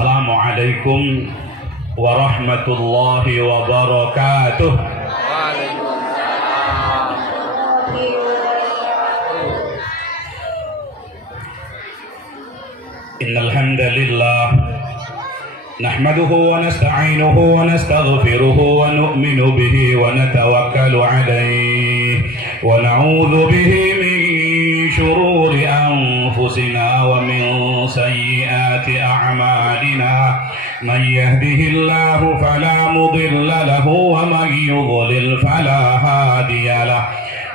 Assalamualaikum warahmatullahi wabarakatuh. Innal hamdalillah nahmaduhu wa nasta'inuhu wa nastaghfiruhu wa nu'minu bihi wa natawakkalu alayhi wa na'udzu bihi min shururi anfusina wa min sayyiati a'malina. Man yahdihillahu fala mudilla lahu wa man yudlil fala hadiya lahu.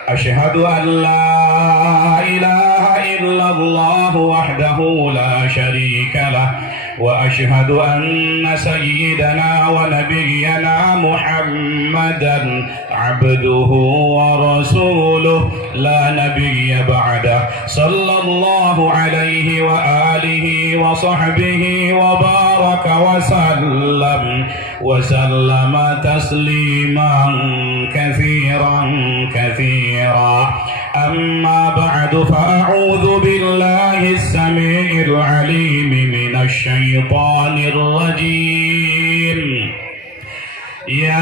Ashhadu an la ilaha illallah wahdahu la syarika lah wa ashhadu anna sayyidana wa nabiyyana Muhammadan abduhu wa rasuluh la nabiyya ba'dah sallallahu alaihi wa alihi wa sahbihi wa baraka wa sallam wa sallama tasliman kathiran kathira. Amma ba'du fa'a'udhu billahi as-sami'il 'alim minasy syaithanir rajim. Ya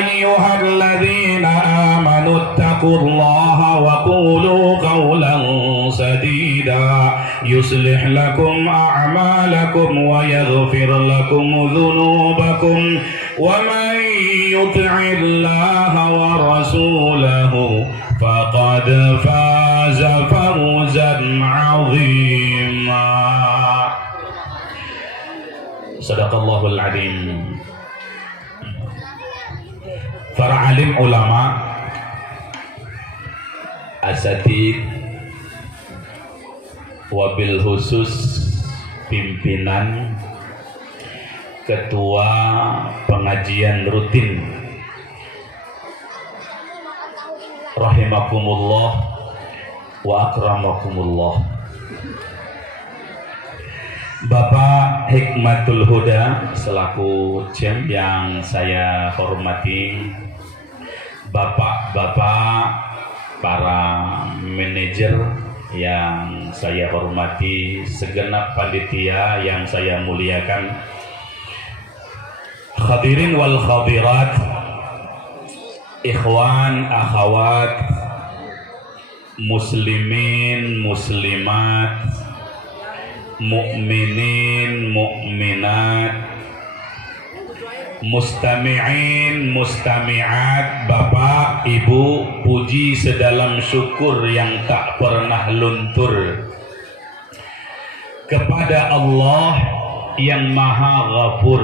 ayyuhalladzina amanu taqullaha wa qulu qawlan sadida yuslih lakum a'malakum wa yaghfir lakum dhunubakum wa man yuti'illaha wa rasulahu faqad faza fawzan 'azima. Sadaqallahul adzim. Para alim ulama, asatid, wabil khusus pimpinan ketua pengajian rutin rahimakumullah wa akramakumullah. Bapak Hikmatul Huda selaku CEM yang saya hormati, bapak-bapak para manajer yang saya hormati, segenap panitia yang saya muliakan, hadirin wal hadirat, ikhwan akhwat, muslimin muslimat, mukminin mukminat, mustami'in mustami'at, bapak ibu, puji sedalam syukur yang tak pernah luntur kepada Allah yang maha ghafur,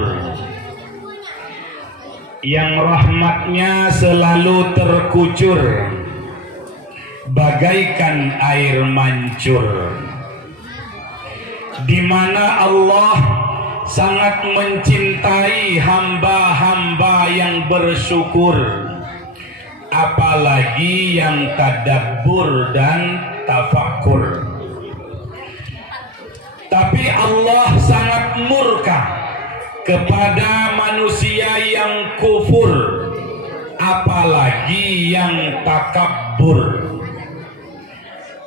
yang rahmatnya selalu terkucur bagaikan air mancur, di mana Allah sangat mencintai hamba-hamba yang bersyukur, apalagi yang tadabbur dan tafakur. Tapi Allah sangat murka kepada manusia yang kufur, apalagi yang takabur,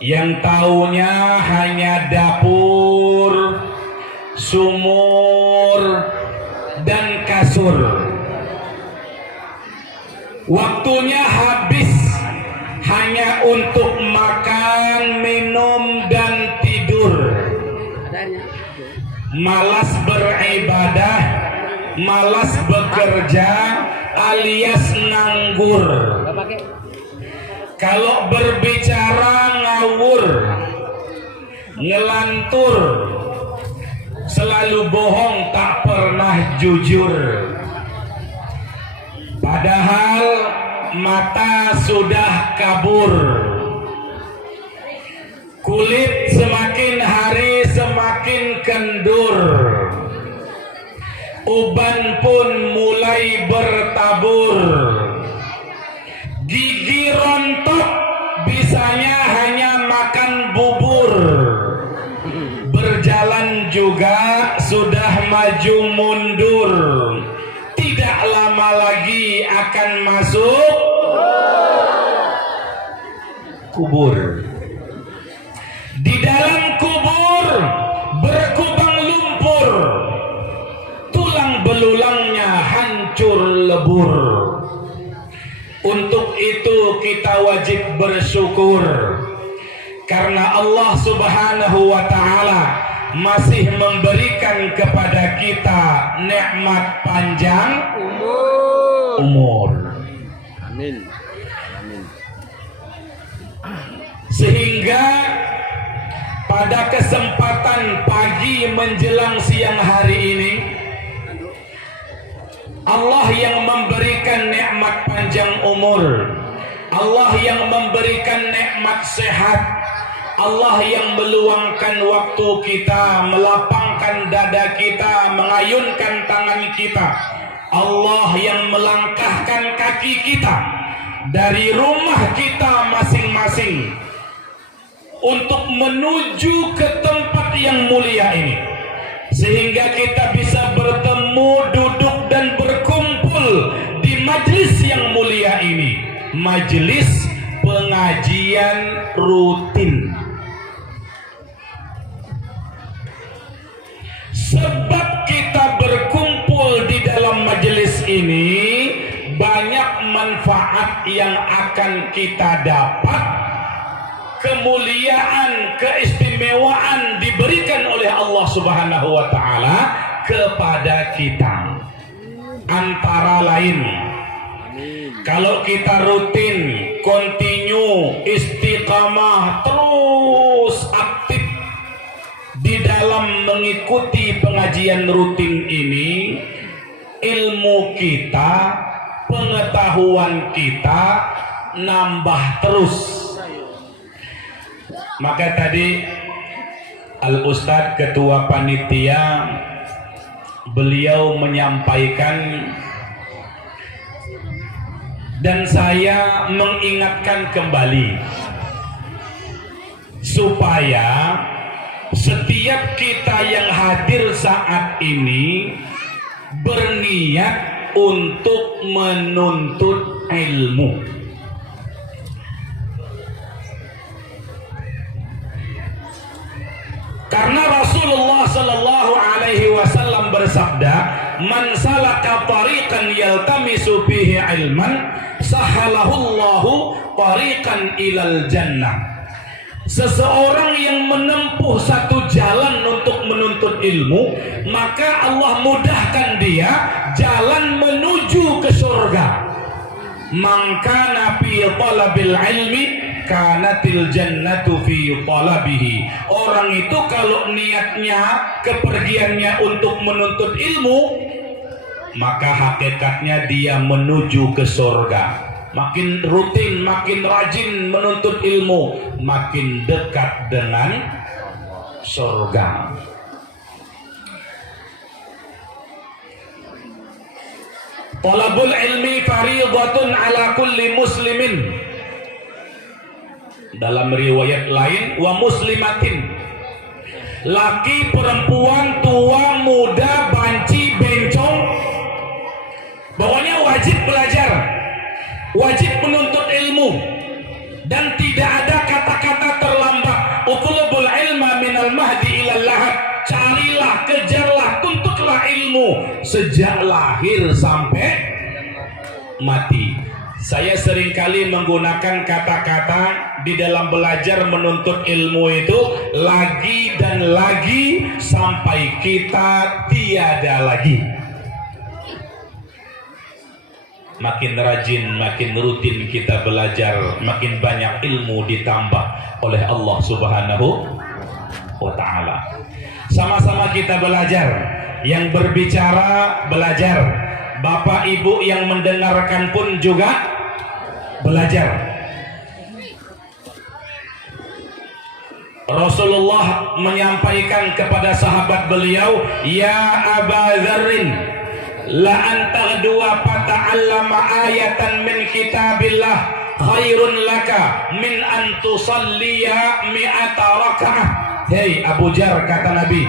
yang taunya hanya dapur, sumur, dan kasur. Waktunya habis hanya untuk makan, minum, dan tidur. Malas beribadah, malas bekerja, alias nganggur. Kalau berbicara ngawur, ngelantur, selalu bohong, tak pernah jujur. Padahal mata sudah kabur, kulit semakin hari semakin kendur, uban pun mulai bertabur, gigi rontok, bisanya hanya makan bubur, berjalan juga sudah maju mundur, tidak lama lagi akan masuk kubur. Di dalam kubur berkubang ghafur. Untuk itu kita wajib bersyukur karena Allah Subhanahu wa taala masih memberikan kepada kita nikmat panjang umur. Amin. Amin. Sehingga pada kesempatan pagi menjelang siang hari ini, Allah yang memberikan nikmat panjang umur, Allah yang memberikan nikmat sehat, Allah yang meluangkan waktu kita, melapangkan dada kita, mengayunkan tangan kita, Allah yang melangkahkan kaki kita dari rumah kita masing-masing untuk menuju ke tempat yang mulia ini, sehingga kita bisa bertemu, duduk dan berkumpul di majelis yang mulia ini, majelis pengajian rutin. Sebab kita berkumpul di dalam majelis ini, banyak manfaat yang akan kita dapat, kemuliaan, keistimewaan diberikan oleh Allah Subhanahu wa taala kepada kita. Antara lain, kalau kita rutin, continue, istiqamah, terus aktif di dalam mengikuti pengajian rutin ini, ilmu kita, pengetahuan kita nambah terus. Maka tadi Al-Ustadz Ketua Panitia, beliau menyampaikan dan saya mengingatkan kembali supaya setiap kita yang hadir saat ini berniat untuk menuntut ilmu. Karena Rasulullah Sallallahu Alaihi Wasallam bersabda, "Man salaka tariqan yaltamisu fihi ilman, sahalahullahu tariqan ilal jannah." Seseorang yang menempuh satu jalan untuk menuntut ilmu, maka Allah mudahkan dia jalan menuju ke surga. Man kana fi talabil ilmi kanatil jannatu fi talabihi. Orang itu kalau niatnya, kepergiannya untuk menuntut ilmu, maka hakikatnya dia menuju ke surga. Makin rutin, makin rajin menuntut ilmu, makin dekat dengan surga. Talabul ilmi fariidatun ala kulli muslimin. Dalam riwayat lain, wa muslimatin. Laki, perempuan, tua, muda, banci, bencong, pokoknya wajib belajar, wajib menuntut ilmu, dan tidak ada kata-kata terlambat. Utlubul ilma minal mahdi ilal lahad. Carilah, kejarlah, tuntutlah ilmu sejak lahir sampai mati. Saya seringkali menggunakan kata-kata di dalam belajar menuntut ilmu itu, lagi dan lagi sampai kita tiada lagi. Makin rajin, makin rutin kita belajar, makin banyak ilmu ditambah oleh Allah Subhanahu wa ta'ala. Sama-sama kita belajar, yang berbicara belajar, bapak ibu yang mendengarkan pun juga belajar. Rasulullah menyampaikan kepada sahabat beliau, "Ya Aba Dzarrin, la anta dua fata'allama ayatan min kitabillah khairun laka min an tusalliya mi'ata raka'ah." Hei Abu Dzar, kata Nabi,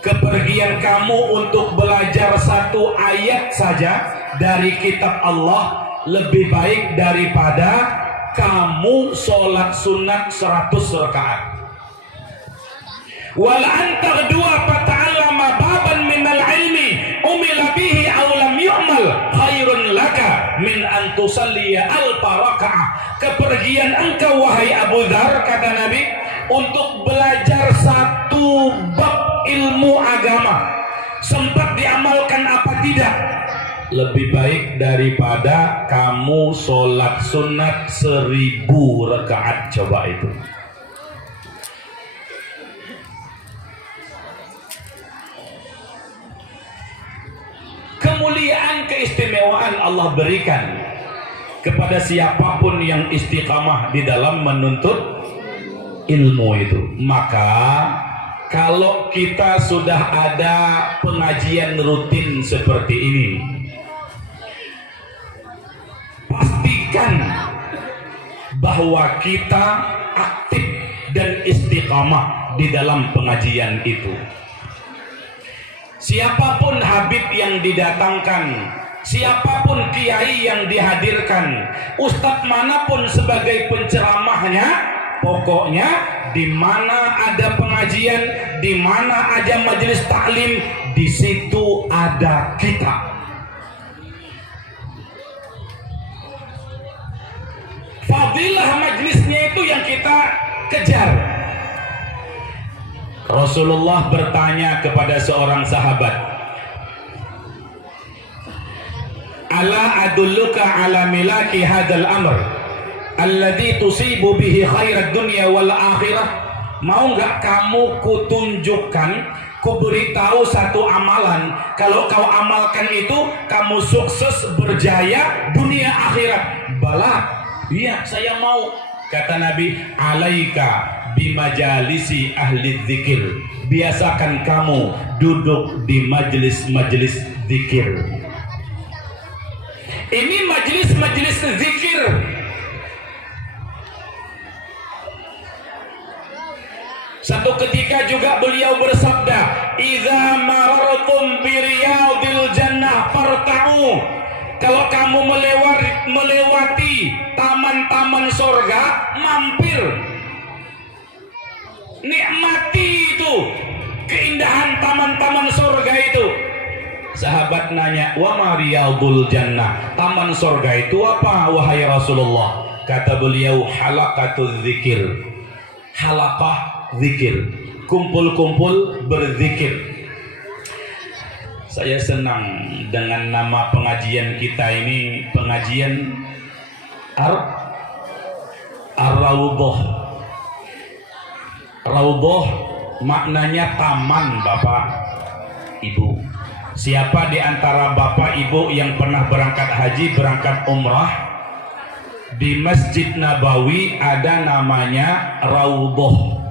kepergian kamu untuk belajar satu ayat saja dari kitab Allah lebih baik daripada kamu sholat sunat 100 rakaat. Wal anta dua fata'allama baban minal ilmi umila bihi aw lam yu'mal khairun lak laka min an tusalliya alfa rakaah. Kepergian engkau wahai Abu Dzar, kata Nabi, untuk belajar satu bab ilmu agama, sempat diamalkan apa tidak? Lebih baik daripada kamu sholat sunat 1000 rakaat. Coba itu. Kemuliaan, keistimewaan Allah berikan kepada siapapun yang istiqamah di dalam menuntut ilmu itu. Maka kalau kita sudah ada pengajian rutin seperti ini, pastikan bahwa kita aktif dan istiqamah di dalam pengajian itu. Siapapun habib yang didatangkan, siapapun kiai yang dihadirkan, ustadz manapun sebagai penceramahnya, pokoknya di mana ada pengajian, di mana ada majelis taklim, di situ ada kita. Fadilah majelisnya itu yang kita kejar. Rasulullah bertanya kepada seorang sahabat, "Ala adulluka ala milaki hadzal amr alladzi tusibu bihi khairat dunya wal akhirah?" Mau enggak kamu kutunjukkan, kuberitahu satu amalan, kalau kau amalkan itu kamu sukses berjaya dunia akhirat? Bala, iya saya mau. Kata Nabi, alaika bimajalisi ahli dzikir. Biasakan kamu duduk di majelis-majelis zikir. Ini majelis-majelis zikir. Satu ketika juga beliau bersabda, "Idza marartum bi riyadil jannah farta'u." Kalau kamu melewati taman-taman surga, mampir, nikmati itu keindahan taman-taman surga itu. Sahabat nanya, "Wa ma riyadul jannah?" Taman surga itu apa wahai Rasulullah? Kata beliau, halaqatul zikir. Halaqah zikir, kumpul-kumpul berzikir. Saya senang dengan nama pengajian kita ini, pengajian Ar-Raudhah. Raudhah maknanya taman, Bapak Ibu. Siapa di antara Bapak Ibu yang pernah berangkat haji, berangkat umrah, di Masjid Nabawi ada namanya Raudhah.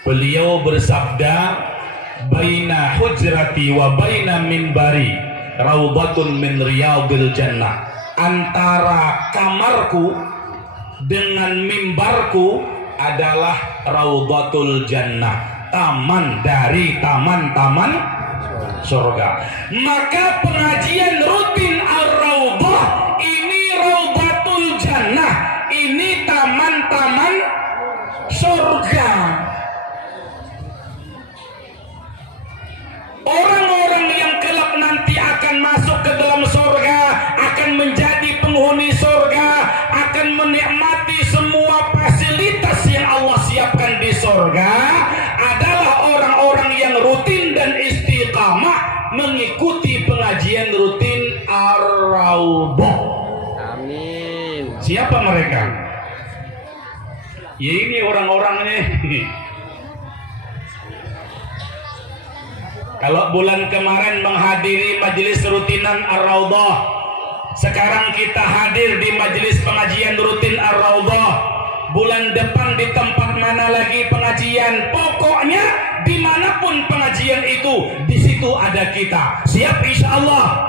Beliau bersabda, "Baina hujrati wa baina minbari raudhatun min riyadil jannah." Antara kamarku dengan mimbarku adalah raudhatul jannah, taman dari taman-taman surga. Maka pengajian rutin Ar-Raudhah ini raudhatul jannah, ini taman-taman surga. Orang-orang yang kelak nanti akan masuk ke dalam surga, akan menjadi penghuni surga, akan menikmati semua fasilitas yang Allah siapkan di surga, adalah orang-orang yang rutin dan istiqamah mengikuti pengajian rutin Ar-Raudhah. Amin. Siapa mereka? Ya ini orang-orang ini. Kalau bulan kemarin menghadiri majelis rutinan Ar-Raudhah, sekarang kita hadir di majelis pengajian rutin Ar-Raudhah. Bulan depan di tempat mana lagi pengajian, pokoknya dimanapun pengajian itu, di situ ada kita. Siap insya Allah.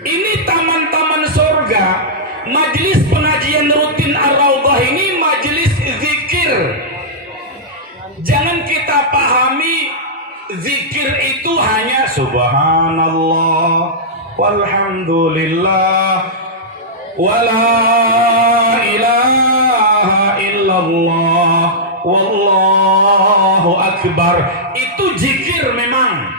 Ini taman-taman surga. Majelis pengajian rutin Ar-Raudhah ini majelis zikir. Jangan kita pahami zikir itu hanya subhanallah walhamdulillah wala ilaha illallah wallahu Allahu Akbar, itu zikir memang.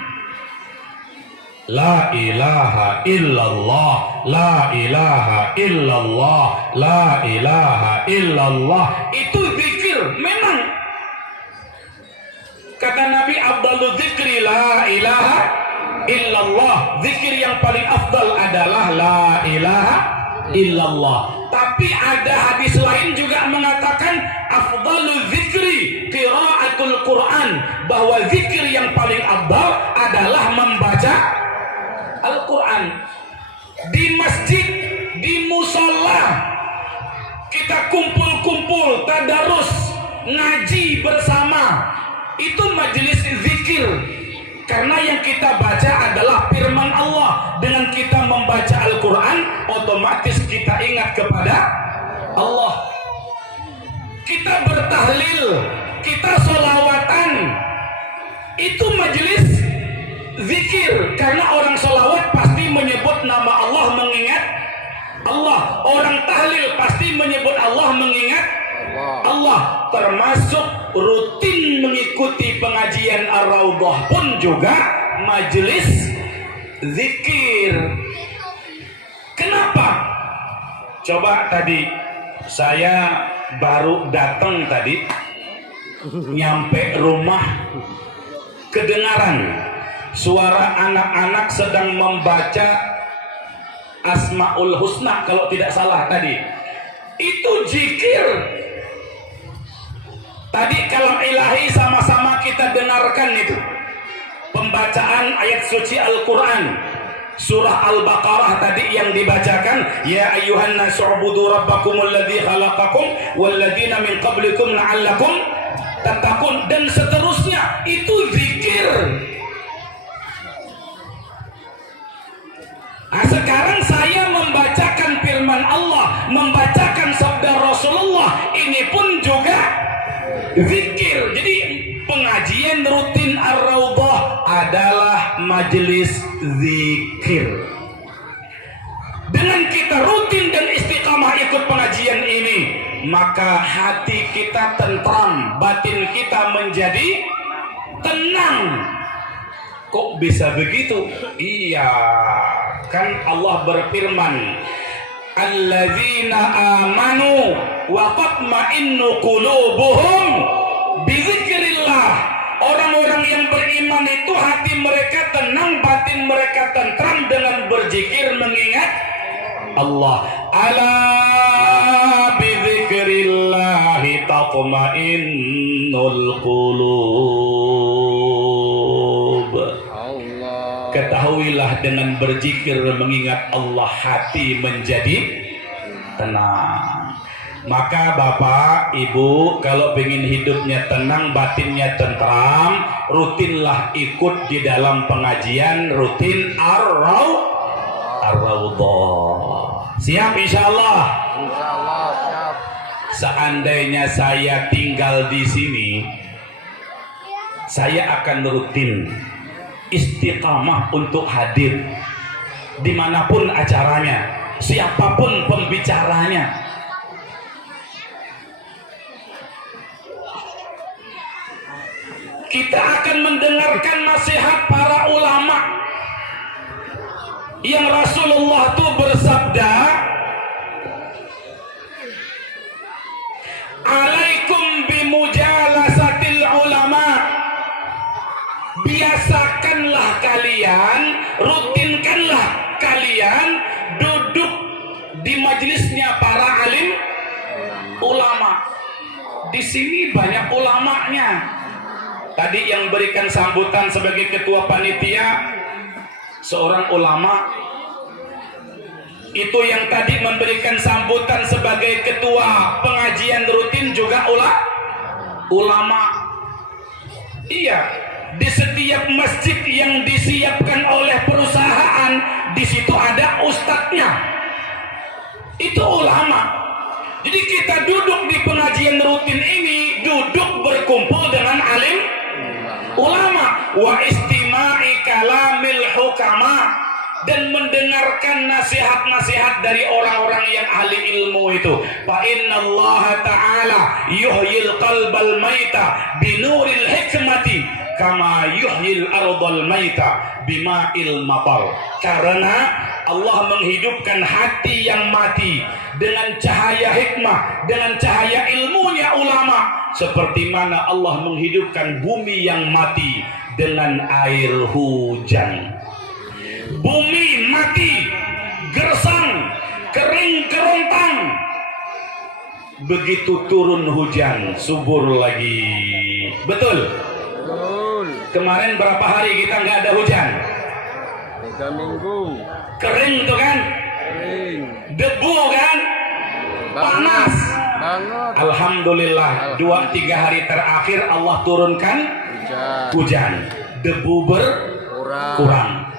La ilaha illallah, la ilaha illallah, la ilaha illallah, itu zikir memang. Kata Nabi, afdalu dzikri la ilaha illallah, zikir yang paling afdal adalah la ilaha illallah. Tapi ada hadis lain juga mengatakan afdalu dzikri qiraatul Quran, bahwa zikir yang paling afdal adalah membaca Al-Quran. Di masjid, di musola, kita kumpul-kumpul, tadarus, ngaji bersama, itu majelis zikir. Karena yang kita baca adalah firman Allah. Dengan kita membaca Al-Quran, otomatis kita ingat kepada Allah. Kita bertahlil, kita sholawatan, itu majelis zikir. Karena orang sholawat pasti menyebut nama Allah, mengingat Allah. Orang tahlil pasti menyebut Allah, mengingat Allah. Termasuk rutin mengikuti pengajian Ar-Raudhah pun juga majelis zikir. Kenapa? Coba tadi saya baru datang tadi, nyampe rumah kedengaran suara anak-anak sedang membaca Asmaul Husna kalau tidak salah tadi. Itu zikir. Tadi kalam ilahi sama-sama kita dengarkan itu. Pembacaan ayat suci Al-Quran. Surah Al-Baqarah tadi yang dibacakan, ya ayyuhan nasu ubudu rabbakumul ladzi khalaqakum walladzina min qablikum la'allakum tattaqun, dan seterusnya. Itu zikir. Nah, sekarang saya membacakan firman Allah, membacakan sabda Rasulullah, ini pun juga zikir. Jadi pengajian rutin Ar-Raudhah adalah majelis zikir. Dengan kita rutin dan istiqamah ikut pengajian ini, maka hati kita tentram, batin kita menjadi tenang. Kok bisa begitu? Iya, kan Allah berfirman, alladzina amanu wa tatma'innu qulubuhum bizikrillah. Orang-orang yang beriman itu hati mereka tenang, batin mereka tentram dengan berzikir, mengingat Allah. Ala bizikrillahi tatma'innul qulub. Ketahuilah dengan berzikir mengingat Allah hati menjadi tenang. Maka Bapak, Ibu, kalau ingin hidupnya tenang, batinnya tentram, rutinlah ikut di dalam pengajian rutin Ar-Raudhah. Siap insyaallah? Insyaallah siap. Seandainya saya tinggal di sini, saya akan rutin istiqamah untuk hadir dimanapun acaranya, siapapun pembicaranya. Kita akan mendengarkan nasihat para ulama yang Rasulullah itu bersabda, alaikum bimujalasatil ulama. Biasakanlah kalian, rutinkanlah kalian duduk di majelisnya para alim ulama. Di sini banyak ulamanya. Tadi yang berikan sambutan sebagai ketua panitia seorang ulama. Itu yang tadi memberikan sambutan sebagai ketua pengajian rutin juga ulama. Iya, di setiap masjid yang disiapkan oleh perusahaan, di situ ada ustadznya. Itu ulama. Jadi kita duduk di pengajian rutin ini, duduk berkumpul dengan alim ulama, wa istima'i kalamil hukama, dan mendengarkan nasihat-nasihat dari orang-orang yang ahli ilmu itu. Fa innallaha ta'ala yuhyil qalbal maita binuril hikmati kama yuhyil ardal maita bima'il matar. Karena Allah menghidupkan hati yang mati dengan cahaya hikmah, dengan cahaya ilmunya ulama, seperti mana Allah menghidupkan bumi yang mati dengan air hujan. Bumi mati, gersang, kering kerontang. Begitu turun hujan, subur lagi. Betul? Betul. Kemarin berapa hari kita nggak ada hujan? 3 minggu. Kering tuh kan? Kering. Debu kan? Panas. Banget. Alhamdulillah, 2-3 hari terakhir Allah turunkan hujan. Debu berkurang.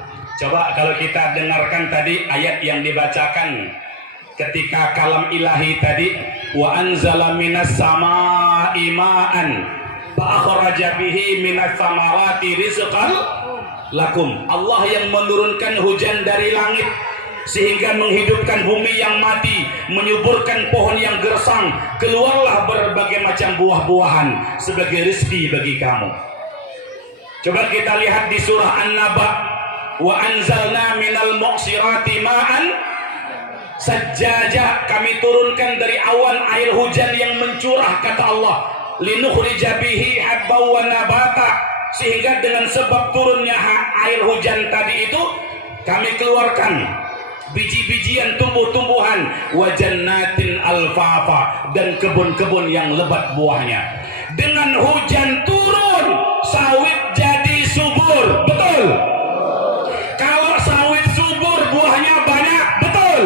Coba kalau kita dengarkan tadi ayat yang dibacakan ketika kalam ilahi tadi, wa anzala minas samaa'i ma'an fa akhraja bihi minas samarati rizqan lakum. Allah yang menurunkan hujan dari langit sehingga menghidupkan bumi yang mati, menyuburkan pohon yang gersang, keluarlah berbagai macam buah-buahan sebagai rezeki bagi kamu. Coba kita lihat di surah An-Naba, wa anzalna minal mu'sirati ma'an sajjaja, kami turunkan dari awan air hujan yang mencurah, kata Allah, linukhrija bihi habba wa nabata, sehingga dengan sebab turunnya air hujan tadi itu kami keluarkan biji-bijian, tumbuh-tumbuhan, wa jannatin alfafa, dan kebun-kebun yang lebat buahnya. Dengan hujan turun, sawit jadi subur. Betul? Kalau sawit subur, buahnya banyak. Betul?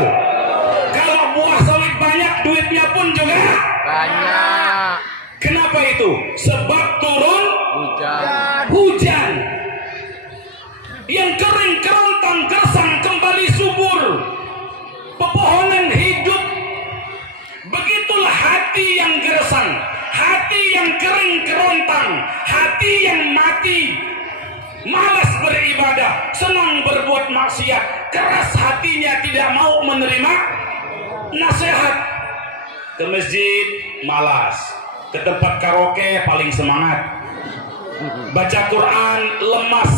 Kalau buah sawit banyak, duitnya pun juga Banyak. Kenapa itu? Sebab turun hujan. Yang kering kerontang gersang kembali subur, pepohonan hidup. Begitulah hati yang gersang, hati yang kering kerontang, hati yang mati, malas beribadah, senang berbuat maksiat, keras hatinya, tidak mau menerima nasihat. Ke masjid malas, ke tempat karaoke paling semangat, baca Quran lemas,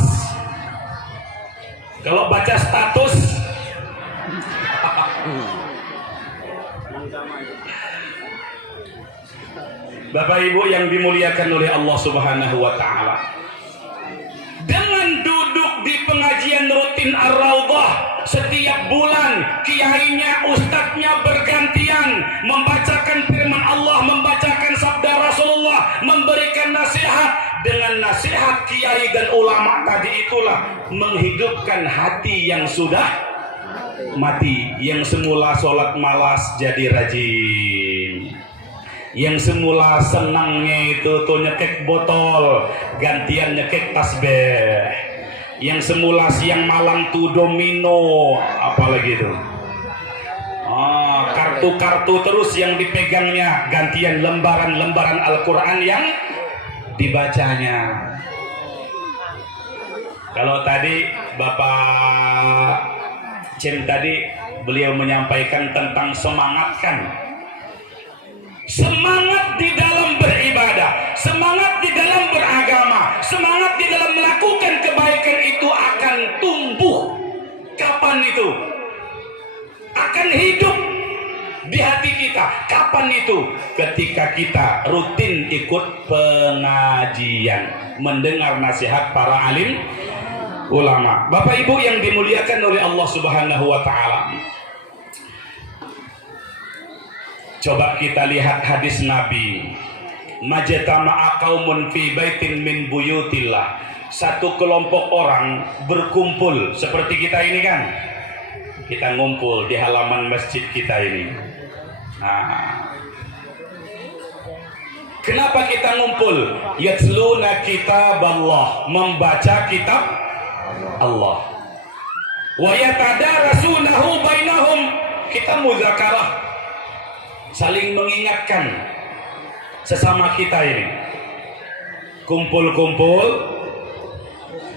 kalau baca status Bapak Ibu yang dimuliakan oleh Allah Subhanahu wa Ta'ala, dengan duduk di pengajian rutin Ar-Raudhah setiap bulan, kiainya, ustadznya bergantian membacakan firman Allah, membacakan sabda Rasulullah, memberikan nasihat. Dengan nasihat kiai dan ulama tadi itulah menghidupkan hati yang sudah mati, yang semula sholat malas jadi rajin, yang semula senangnya itu tuh nyekek botol gantian nyekek tasbih, yang semula siang malam tuh domino, apalagi itu kartu-kartu terus yang dipegangnya, gantian lembaran-lembaran Al-Quran yang dibacanya. Kalau tadi Bapak Cem tadi beliau menyampaikan tentang semangatkan, semangat di dalam beribadah, semangat di dalam beragama, semangat di dalam melakukan kebaikan itu akan tumbuh. Kapan itu? Akan hidup di hati kita. Kapan itu? Ketika kita rutin ikut pengajian, mendengar nasihat para alim ulama. Bapak Ibu yang dimuliakan oleh Allah Subhanahu wa Ta'ala, coba kita lihat hadis Nabi, majtama'a qaumun fi baitin min buyutillah. Satu kelompok orang berkumpul seperti kita ini kan, kita ngumpul di halaman masjid kita ini. Nah, kenapa kita ngumpul? Yatluna kitab Allah, membaca kitab Allah. Wa yatadarasunahu bainahum, kita muzakarah, saling mengingatkan sesama kita ini. Kumpul-kumpul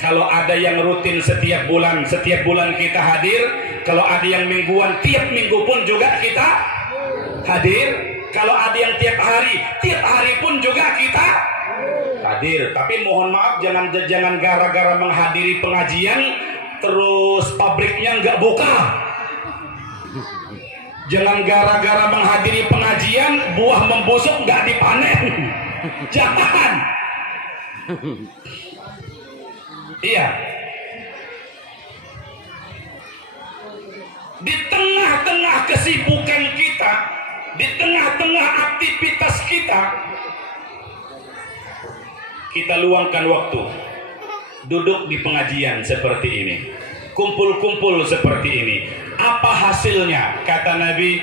Kalau ada yang rutin setiap bulan kita hadir. Kalau ada yang mingguan, tiap minggu pun juga kita hadir. Kalau ada yang tiap hari pun juga kita hadir. Tapi mohon maaf, jangan gara-gara menghadiri pengajian terus pabriknya nggak buka. Jangan gara-gara menghadiri pengajian buah membusuk nggak dipanen. Jangan. Iya. Di tengah-tengah kesibukan kita, di tengah-tengah aktivitas kita luangkan waktu duduk di pengajian seperti ini, kumpul-kumpul seperti ini. Apa hasilnya? Kata Nabi,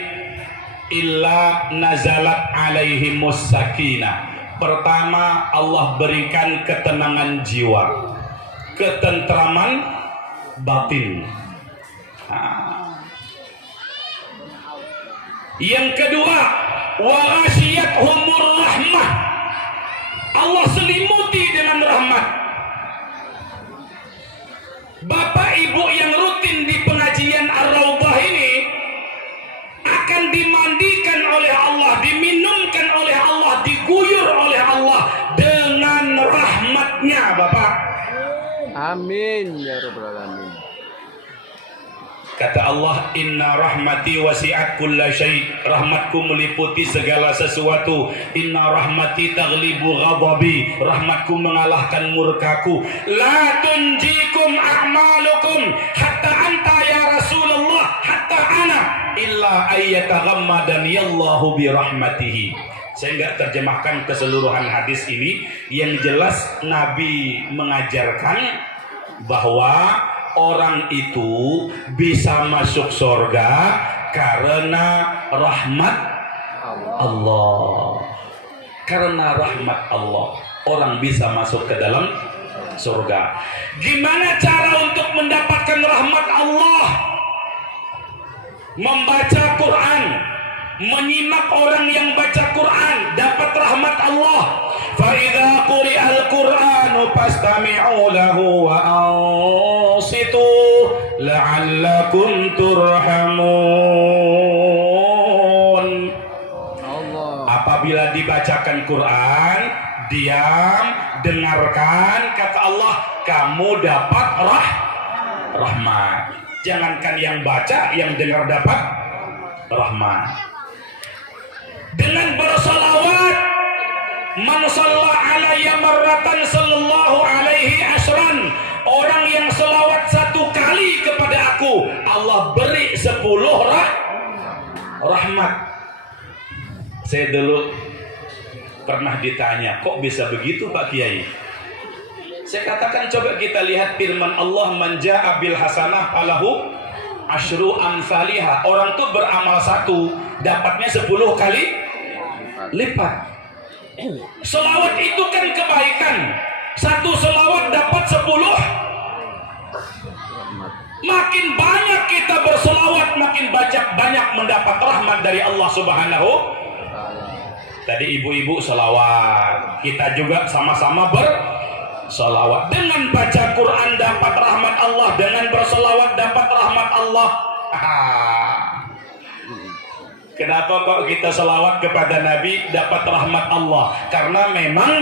illa nazalat alaihimus sakinah. Pertama, Allah berikan ketenangan jiwa, ketentraman batin. Yang kedua, wa ghashiyatuhumur rahmah. Allah selimuti dengan rahmat. Bapak Ibu yang rutin di pengajian Ar-Raudhah ini akan dimandikan oleh Allah, diminumkan oleh Allah, diguyur oleh Allah dengan rahmatnya, Bapak. Amin ya rabbal alamin. Kata Allah, inna rahmati wasi'at kulla syai'. Rahmatku meliputi segala sesuatu. Inna rahmati taghlibu ghadabi. Rahmatku mengalahkan murkaku. La tunjikum a'malukum hatta anta ya Rasulullah, hatta ana illa ayyataghammadani Allahu bi rahmatihi. Saya nggak terjemahkan keseluruhan hadis ini. Yang jelas Nabi mengajarkan bahwa orang itu bisa masuk surga karena rahmat Allah. Karena rahmat Allah, orang bisa masuk ke dalam surga. Gimana cara untuk mendapatkan rahmat Allah? Membaca Quran, menyimak orang yang baca Quran, dapat rahmat Allah. Fa idza quri'al Qur'anu fastami'u lahu wa ansitu la'allakum turhamun. Allah. Apabila dibacakan Quran, diam, dengarkan, kata Allah, kamu dapat rahmat. Jangankan yang baca, yang dengar dapat rahmat. Dengan bersalawat, man shalla alayya marratan sallallahu alaihi asran. Orang yang selawat satu kali kepada aku, Allah beri 10 rahmat. Saya dulu pernah ditanya, kok bisa begitu Pak Kiai? Saya katakan, coba kita lihat firman Allah, man jaa bil hasanah falahu asyru amsalihah. Orang tuh beramal satu, dapatnya 10 kali lipat. Selawat itu kan kebaikan. Satu selawat dapat 10. Makin banyak kita berselawat, makin banyak mendapat rahmat dari Allah Subhanahu. Tadi ibu-ibu selawat, kita juga sama-sama berselawat. Dengan baca Quran dapat rahmat Allah, dengan berselawat dapat rahmat Allah. Kenapa kok kita selawat kepada Nabi dapat rahmat Allah? Karena memang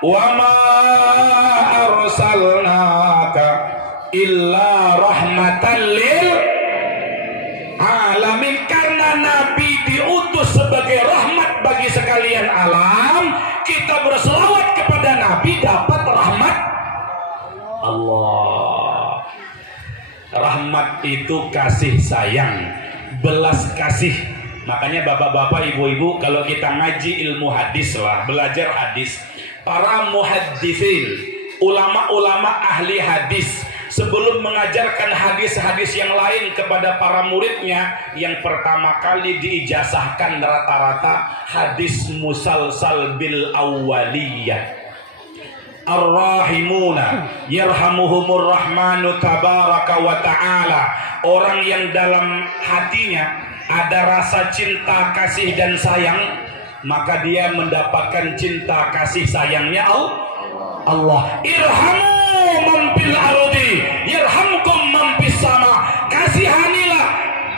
wa ma arsalnaka illa rahmatan lil alamin. Karena Nabi diutus sebagai rahmat bagi sekalian alam, kita berselawat kepada Nabi dapat rahmat Allah. Rahmat itu kasih sayang, belas kasih. Makanya bapak-bapak, ibu-ibu, kalau kita ngaji ilmu hadis lah, belajar hadis, para muhaddisin, ulama-ulama ahli hadis, sebelum mengajarkan hadis-hadis yang lain kepada para muridnya, yang pertama kali diijazahkan rata-rata hadis musalsal bil awwaliyah. Ar-rahimuna yarhamuhumur rahmanu tabaraka wa ta'ala. Orang yang dalam hatinya ada rasa cinta, kasih dan sayang, maka dia mendapatkan cinta, kasih sayangnya Allah. Irhamu man fil ardi yarhamkum man fis sama. Kasihanilah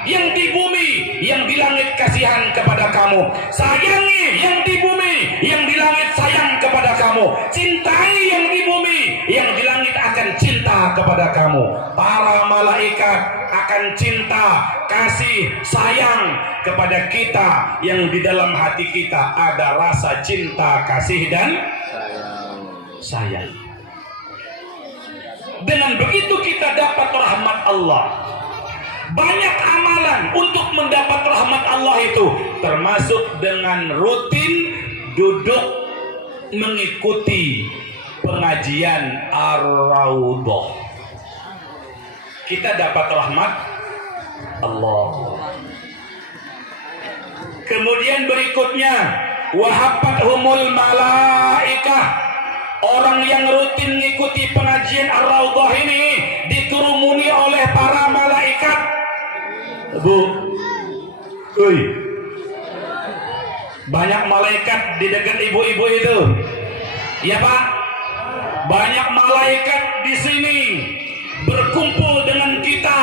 yang di bumi, yang di langit kasihan kepada kamu. Sayangi yang di bumi, yang di langit sayang kepada kamu. Cintai yang di bumi, yang di langit akan cinta kepada kamu. Para malaikat akan cinta, kasih, sayang kepada kita. Yang di dalam hati kita ada rasa cinta, kasih, dan sayang. Dengan begitu kita dapat rahmat Allah. Banyak amalan untuk mendapat rahmat Allah itu, termasuk dengan rutin duduk mengikuti pengajian Ar-Raudhah. Kita dapat rahmat Allah. Kemudian berikutnya, wahafathumul malaikah. Orang yang rutin mengikuti pengajian Ar-Raudhah ini dikerumuni oleh para malaikat. Bu, banyak malaikat di dekat ibu-ibu itu. Ya Pak, banyak malaikat di sini berkumpul dengan kita.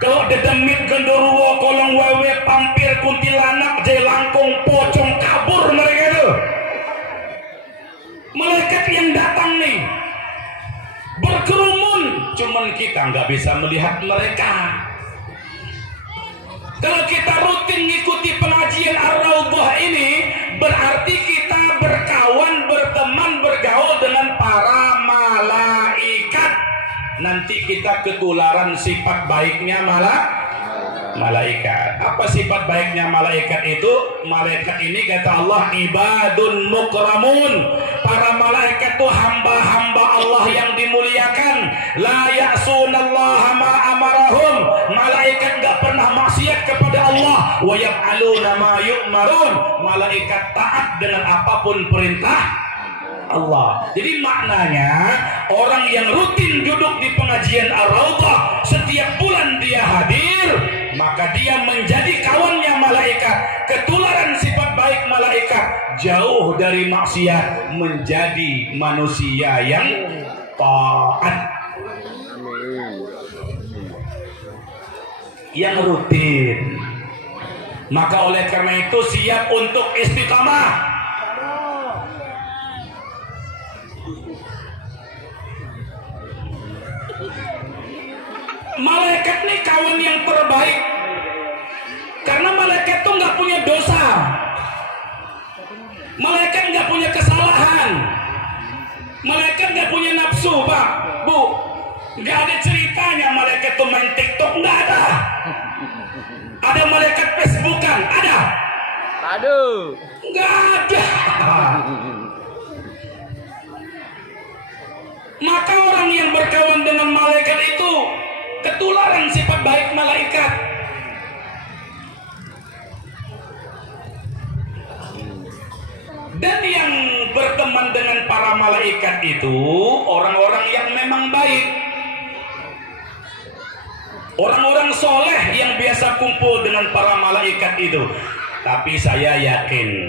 Kalau dedemit genderuwo kolong wewe pampir kuntilanak jelangkung pocong kabur mereka itu. Malaikat yang datang nih berkerumun, cuman kita nggak bisa melihat mereka. Kalau kita rutin mengikuti pengajian Ar-Raudhah ini, berarti kita berkawan, berteman, bergaul dengan para malaikat. Nanti kita ketularan sifat baiknya malaikat. Apa sifat baiknya malaikat itu? Malaikat ini kata Allah ibadun mukramun. Para malaikat itu hamba-hamba Allah yang dimuliakan. La ya'sunallaha ma amarahum. Malaikat gak pernah maksiat kepada Allah. Wa yaf'aluna ma yu'marun. Malaikat taat dengan apapun perintah Allah. Jadi maknanya orang yang rutin duduk di pengajian Ar-Raudhah, setiap bulan dia hadir, maka dia menjadi kawannya malaikat. Ketularan sifat baik malaikat, jauh dari maksiat, menjadi manusia yang taat, yang rutin. Maka oleh karena itu siap untuk istiqamah. Malaikat nih kawan yang terbaik, karena malaikat tuh nggak punya dosa, malaikat nggak punya kesalahan, malaikat nggak punya nafsu, Pak, Bu, nggak ada ceritanya malaikat tuh main TikTok, nggak ada. Ada malaikat Facebookan, ada? Aduh, nggak ada. Maka orang yang berkawan dengan malaikat itu ketularan sifat baik malaikat. Dan yang berteman dengan para malaikat itu orang-orang yang memang baik, orang-orang soleh yang biasa kumpul dengan para malaikat itu. Tapi saya yakin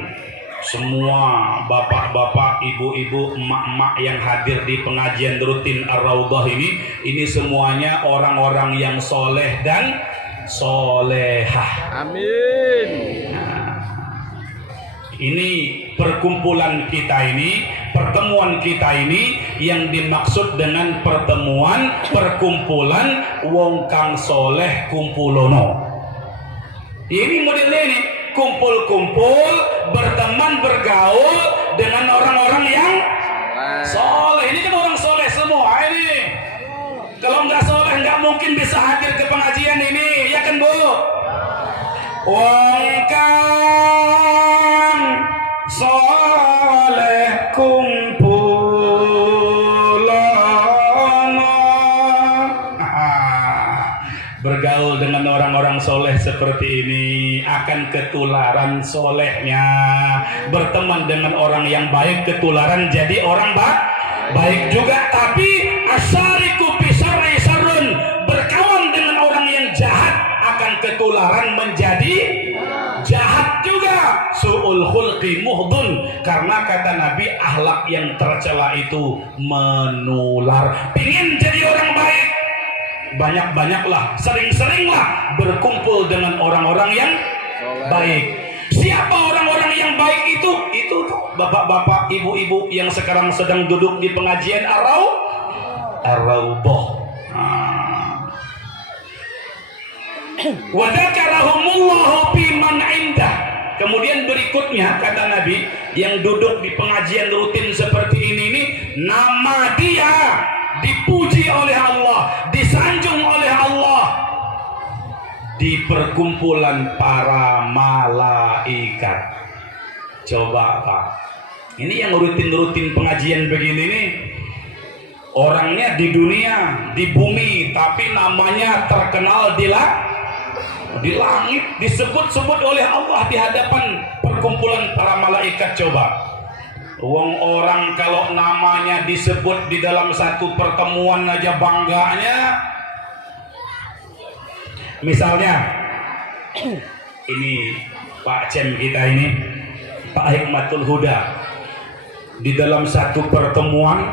semua bapak-bapak, ibu-ibu, emak-emak yang hadir di pengajian rutin Ar-Raudhah ini semuanya orang-orang yang soleh dan solehah. amin. Nah, ini perkumpulan kita ini, pertemuan kita ini yang dimaksud dengan pertemuan, perkumpulan wong kang soleh kumpulono. Ini modelnya ini, kumpul-kumpul, berteman, bergaul dengan orang-orang yang soleh. Ini kan orang soleh semua ini. Kalau nggak soleh nggak mungkin bisa hadir ke pengajian ini, ya kan Bu? Wong kang soleh bergaul dengan orang-orang soleh seperti ini akan ketularan solehnya. Berteman dengan orang yang baik ketularan jadi orang baik juga. Tapi asyariku bisarri sarun, berkawan dengan orang yang jahat akan ketularan menjadi jahat juga. Su'ul khulqi fisqi muhdun, karena kata Nabi akhlak yang tercela itu menular. Pingin jadi orang baik, banyak-banyaklah, sering-seringlah berkumpul dengan orang-orang yang baik. Siapa orang-orang yang baik itu? Itu tuh bapak-bapak, ibu-ibu yang sekarang sedang duduk di pengajian Ar-Raudhah. Wa dzakarahumullahu fi man indah. Kemudian berikutnya kata Nabi, yang duduk di pengajian rutin seperti ini nama dia dipuji oleh Allah, disanjung oleh Allah di perkumpulan para malaikat. Coba Pak, ini yang rutin-rutin pengajian begini nih, orangnya di dunia, di bumi, tapi namanya terkenal di langit, disebut-sebut oleh Allah di hadapan perkumpulan para malaikat. Coba wong orang kalau namanya disebut di dalam satu pertemuan aja bangganya. Misalnya ini Pak Cem kita ini, Pak Hikmatul Huda, di dalam satu pertemuan,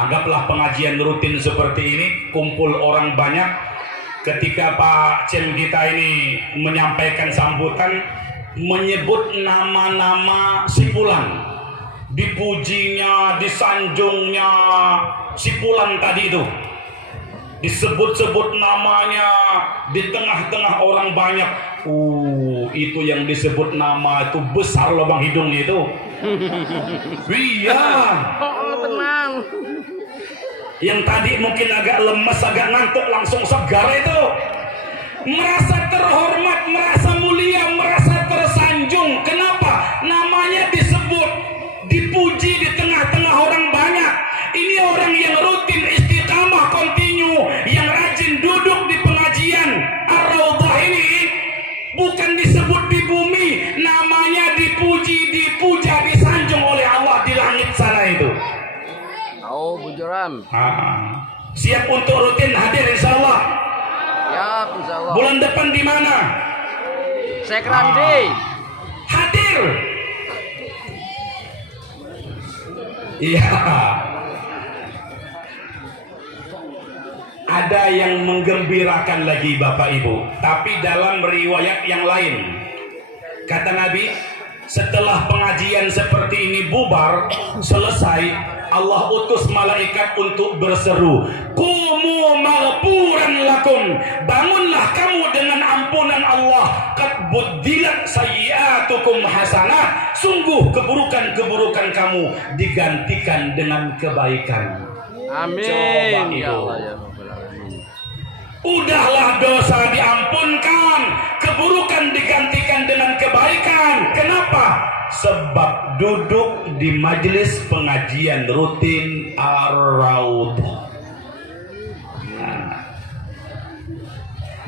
anggaplah pengajian rutin seperti ini, kumpul orang banyak. Ketika Pak Cem kita ini menyampaikan sambutan, menyebut nama-nama si Fulan, dipujinya, disanjungnya si Fulan tadi itu, disebut-sebut namanya di tengah-tengah orang banyak. Itu yang disebut nama itu besar lubang hidungnya itu. Iya. Tenang. Yang tadi mungkin agak lemes, agak ngantuk, langsung segar itu. Merasa terhormat, merasa mulia, merasa tersanjung. Kenapa? Namanya disebut, dipuji di tengah-tengah orang banyak. Ini orang yang rutin, istiqamah, kontinu, yang rajin duduk di pengajian Ar-Raudhah ini, bukan disebut di bumi, namanya dipuji, dipuja, disanjung oleh Allah di langit sana itu. Oh, bujuran. Siap untuk rutin hadir insyaallah. Siap, insyaallah. Bulan depan di mana? Sekrandi. Hadir. Iya. Ada yang menggembirakan lagi Bapak Ibu, tapi dalam riwayat yang lain kata Nabi, setelah pengajian seperti ini bubar, selesai, Allah utus malaikat untuk berseru, "Qumu maghfuran lakum." Bangunlah kamu dengan ampunan Allah. "Qad buddilat sayyi'atukum hasanah." Sungguh keburukan-keburukan kamu digantikan dengan kebaikan. Amin. Coba, Ya Ibu. Allah ya Rabbal Alamin. Udahlah dosa diampunkan, keburukan digantikan dengan kebaikan. Kenapa? Sebab duduk di majelis pengajian rutin Ar-Raudhah.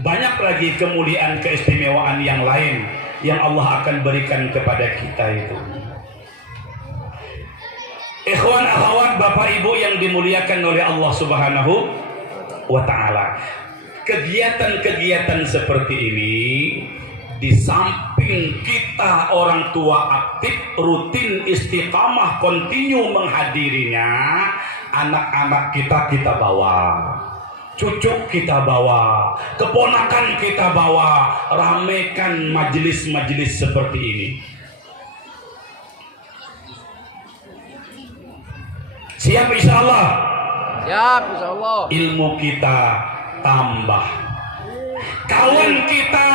Banyak lagi kemuliaan keistimewaan yang lain yang Allah akan berikan kepada kita itu. Ikhwan akhwat, Bapak Ibu yang dimuliakan oleh Allah Subhanahu wa taala. Kegiatan-kegiatan seperti ini, di samping kita orang tua aktif, rutin, istiqamah, kontinu menghadirinya, anak-anak kita bawa, cucu kita bawa, keponakan kita bawa, ramekan majelis-majelis seperti ini. Siap insyaallah. Siap, insyaallah. Ilmu kita tambah, kawan kita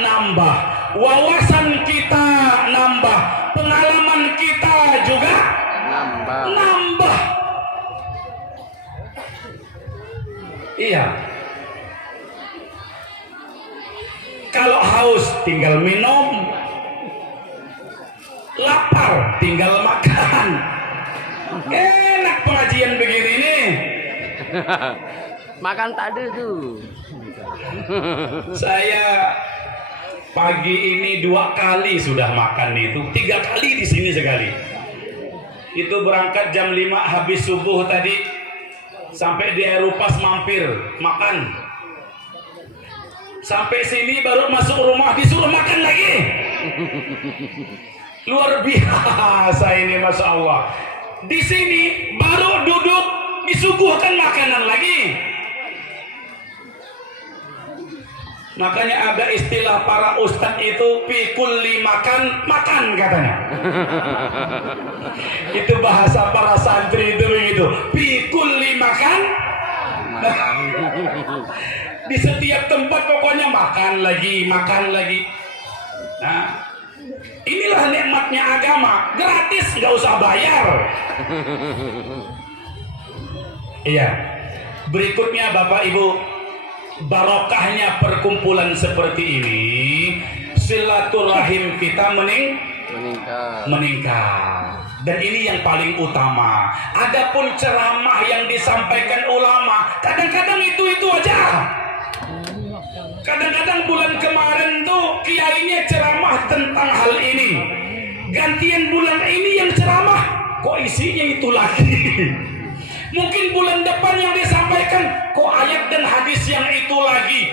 nambah, wawasan kita nambah, pengalaman kita juga nambah. Iya. Kalau haus tinggal minum, lapar tinggal makan. Enak pengajian begini nih. Makan tadi tuh. Saya pagi ini 2 kali sudah makan itu, 3 kali di sini sekali. Itu berangkat jam 5 habis subuh tadi, sampai di Eropas mampir makan. Sampai sini baru masuk rumah disuruh makan lagi. Luar biasa ini, Masya Allah. Di sini baru duduk disuguhkan makanan lagi. Makanya ada istilah para ustadz itu pikulli makan katanya. Itu bahasa para santri itu begitu. Pikulli makan. Di setiap tempat pokoknya makan lagi. Nah, inilah nikmatnya agama, gratis, nggak usah bayar. Iya. Berikutnya Bapak Ibu, barokahnya perkumpulan seperti ini, silaturahim kita meningkat. Dan ini yang paling utama. Adapun ceramah yang disampaikan ulama, kadang-kadang itu aja. Kadang-kadang bulan kemarin tuh kiainya ceramah tentang hal ini. Gantian bulan ini yang ceramah, kok isinya itu lagi. Mungkin bulan depan yang disampaikan, kok ayat dan hadis yang itu lagi.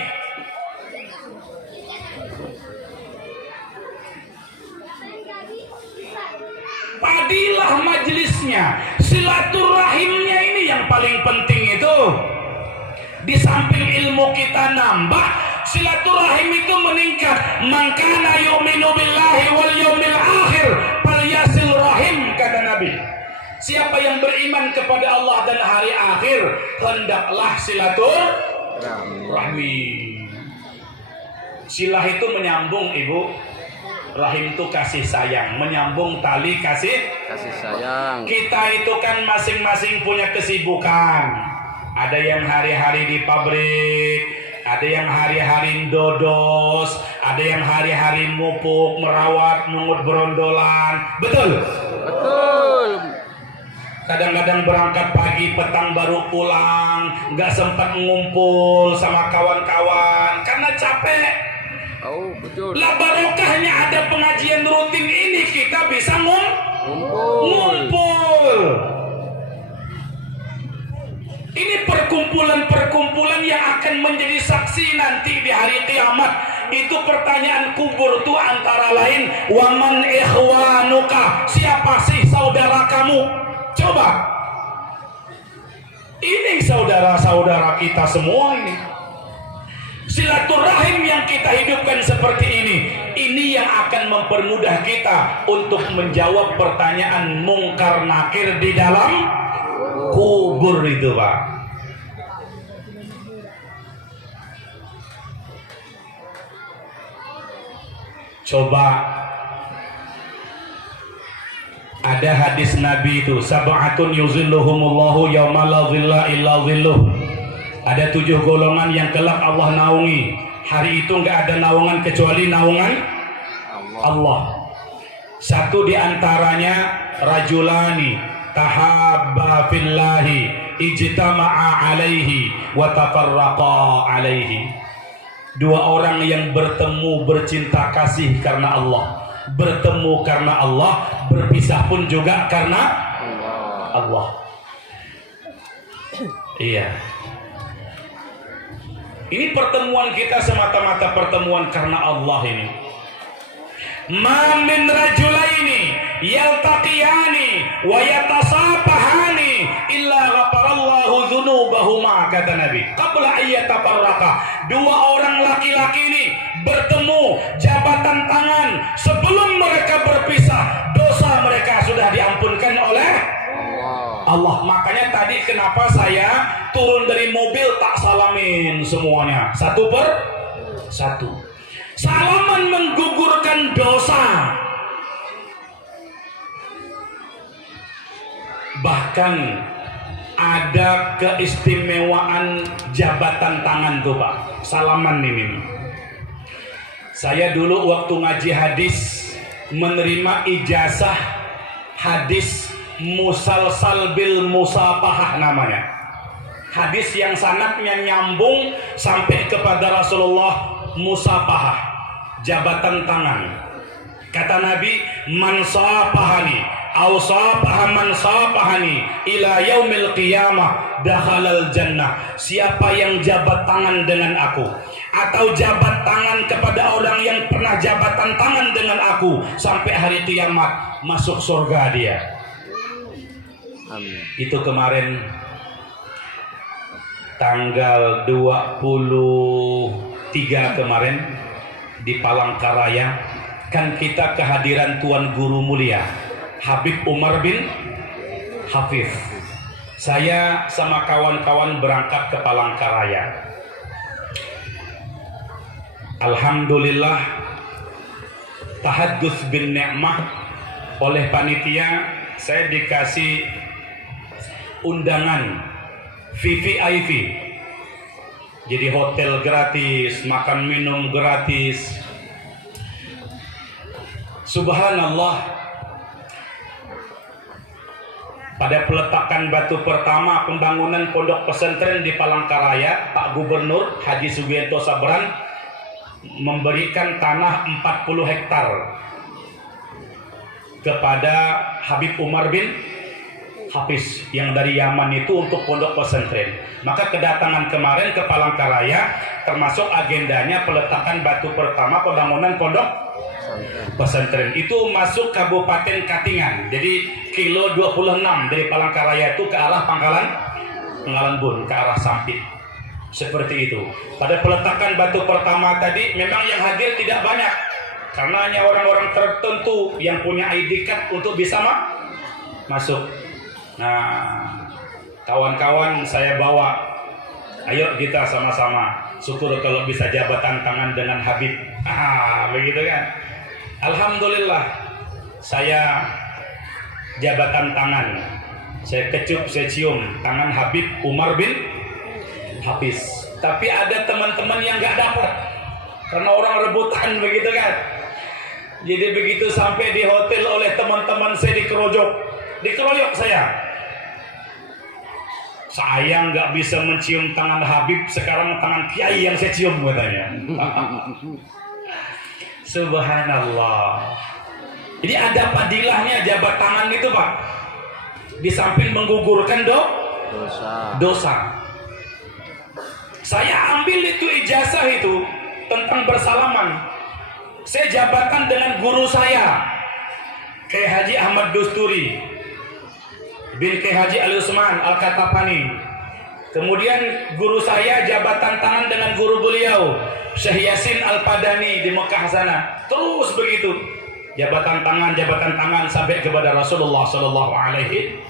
Padilah majelisnya, silaturahimnya ini yang paling penting itu. Di samping ilmu kita nambah, silaturahim itu meningkat. Man kana yu'minu billahi wal yawmil akhir falyasil rahim, kata Nabi. Siapa yang beriman kepada Allah dan hari akhir, hendaklah silaturahmi. Silah itu menyambung, Ibu. Rahim itu kasih sayang, menyambung tali kasih sayang. Kita itu kan masing-masing punya kesibukan. Ada yang hari-hari di pabrik, ada yang hari-hari dodos, ada yang hari-hari mupuk, merawat, mengut berondolan. Betul? Betul. Kadang-kadang berangkat pagi, petang baru pulang, nggak sempat ngumpul sama kawan-kawan karena capek. Oh, betul. Lah barokahnya ada pengajian rutin ini, kita bisa ngumpul. Ini perkumpulan-perkumpulan yang akan menjadi saksi nanti di hari kiamat. Itu pertanyaan kubur tuh antara lain, waman ikhwanuka, siapa sih saudara kamu? Coba. Ini saudara-saudara kita semua ini. Silaturahim yang kita hidupkan seperti ini yang akan mempermudah kita untuk menjawab pertanyaan mungkar nakir di dalam kubur itu, Pak. Coba ada hadis Nabi itu, sab'atun yuzilluhumullahu yawma la dhilla illa dhilluh. Ada 7 golongan yang kelak Allah naungi. Hari itu nggak ada naungan kecuali naungan Allah. Satu di antaranya rajulani tahabba fillahi ijtama'a alaihi wa tafarraqa alaihi. 2 orang yang bertemu bercinta kasih karena Allah, bertemu karena Allah, berpisah pun juga karena Allah. Iya. Ini pertemuan kita semata-mata pertemuan karena Allah ini. Ma min rajulaini yaltaqiyani wa yatasafahani illa ghafarallahu dzunubahuma, kata Nabi. Qabla ayyatafarraqa. 2 orang laki-laki ini bertemu jabatan tangan, sebelum mereka berpisah dosa mereka sudah diampunkan oleh Allah. Makanya tadi kenapa saya turun dari mobil tak salamin semuanya, satu per satu. Salaman menggugurkan dosa. Bahkan ada keistimewaan jabatan tangan tuh, Pak. Salaman ini. Saya dulu waktu ngaji hadis menerima ijazah hadis musalsal bil musafahah namanya. Hadis yang sanadnya nyambung sampai kepada Rasulullah, musafahah, jabatan tangan. Kata Nabi, man safahani, Aw safaha man safahani ila yaumil qiyamah dakhalal jannah. Siapa yang jabat tangan dengan aku atau jabat tangan kepada orang yang pernah jabatan tangan dengan aku sampai hari kiamat, masuk surga dia. Amin. Itu kemarin tanggal 23 kemarin di Palangkaraya, kan kita kehadiran Tuan Guru Mulia Habib Umar bin Hafiz. Saya sama kawan-kawan berangkat ke Palangkaraya. Alhamdulillah, tahadduts bin ni'mah oleh panitia, saya dikasih undangan VVIP. Jadi hotel gratis, makan minum gratis. Subhanallah, pada peletakan batu pertama pembangunan pondok pesantren di Palangkaraya, Pak Gubernur Haji Sugianto Sabran memberikan tanah 40 hektar kepada Habib Umar bin Hafiz yang dari Yaman itu untuk pondok pesantren. Maka kedatangan kemarin ke Palangkaraya termasuk agendanya peletakan batu pertama pembangunan pondok pesantren. Itu masuk Kabupaten Katingan. Jadi kilo 26 dari Palangkaraya itu ke arah Pangkalan Bun, ke arah Sampit. Seperti itu. Pada peletakan batu pertama tadi memang yang hadir tidak banyak, karena hanya orang-orang tertentu yang punya ID card untuk bisa masuk. Nah, kawan-kawan saya bawa, ayo kita sama-sama syukur kalau bisa jabatan tangan dengan Habib. Begitu kan? Alhamdulillah, saya jabatan tangan, saya kecup, saya cium tangan Habib Umar bin Hafiz. Tapi ada teman-teman yang nggak dapat karena orang rebutan, begitu kan? Jadi begitu sampai di hotel oleh teman-teman saya dikeroyok saya. Saya nggak bisa mencium tangan Habib, sekarang tangan Kiai yang saya cium katanya. Subhanallah. Jadi ada padilahnya jabat tangan itu, Pak. Di samping menggugurkan dosa. Saya ambil itu ijazah itu tentang bersalaman. Saya jabatan dengan guru saya, Kiai Haji Ahmad Dusturi bin Kiai Haji Ali Usman Al-Katapani. Kemudian guru saya jabatan tangan dengan guru beliau Syekh Yasin Al-Padani di Mekah sana. Terus begitu, jabatan tangan sampai kepada Rasulullah Sallallahu Alaihi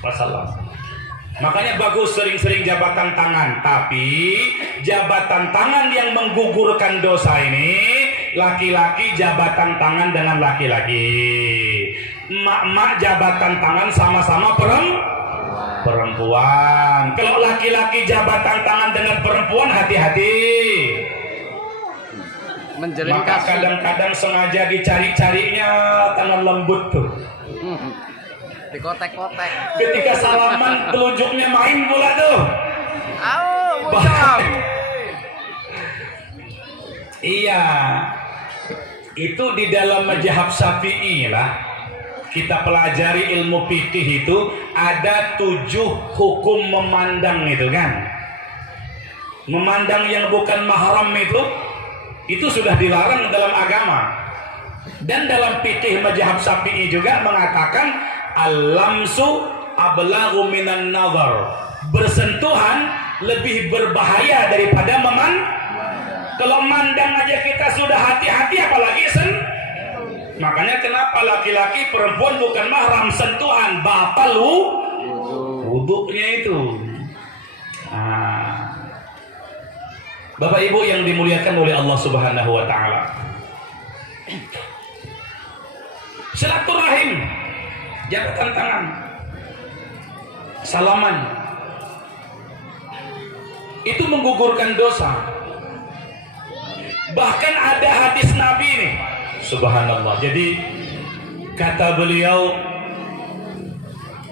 Wasallam. Makanya bagus sering-sering jabatan tangan. Tapi jabatan tangan yang menggugurkan dosa ini, laki-laki jabatan tangan dengan laki-laki, emak-emak jabatan tangan sama-sama perempuan. Kalau laki-laki jabatan tangan dengan perempuan, hati-hati. Maka kadang-kadang sengaja dicari-carinya tangan lembut tuh, dikotek-kotek. ketika salaman telunjuknya main pula tuh. Iya, itu di dalam mazhab Syafi'i lah. Kita pelajari ilmu fikih itu ada 7 hukum memandang itu kan. Memandang yang bukan mahram itu sudah dilarang dalam agama. Dan dalam fikih mazhab Syafi'i juga mengatakan al-lamsu ablaghu minan nazar. Bersentuhan lebih berbahaya daripada Kalau mandang aja kita sudah hati-hati, apalagi Makanya kenapa laki-laki perempuan bukan mahram, sentuhan batal wudhunya itu. Bapak Ibu yang dimuliakan oleh Allah Subhanahu wa taala. Silaturahim, jabatan tangan, salaman, itu menggugurkan dosa. Bahkan ada hadis Nabi nih, subhanallah. Jadi kata beliau,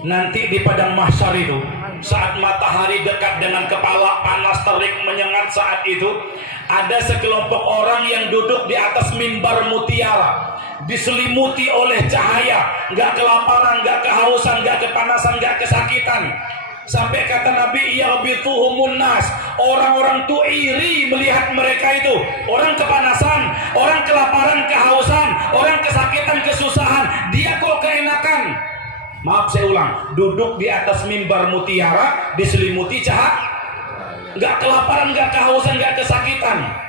nanti di padang mahsyar itu saat matahari dekat dengan kepala, panas terik menyengat saat itu, ada sekelompok orang yang duduk di atas mimbar mutiara, diselimuti oleh cahaya, nggak kelaparan, nggak kehausan, nggak kepanasan, nggak kesakitan. Sampai kata Nabi, yabituhumun nas, orang-orang tuh iri melihat mereka itu. Orang kepanasan, orang kelaparan, kehausan, orang kesakitan, kesusahan, dia kok keenakan. Maaf saya ulang, duduk di atas mimbar mutiara, diselimuti cahaya, nggak kelaparan, nggak kehausan, nggak kesakitan.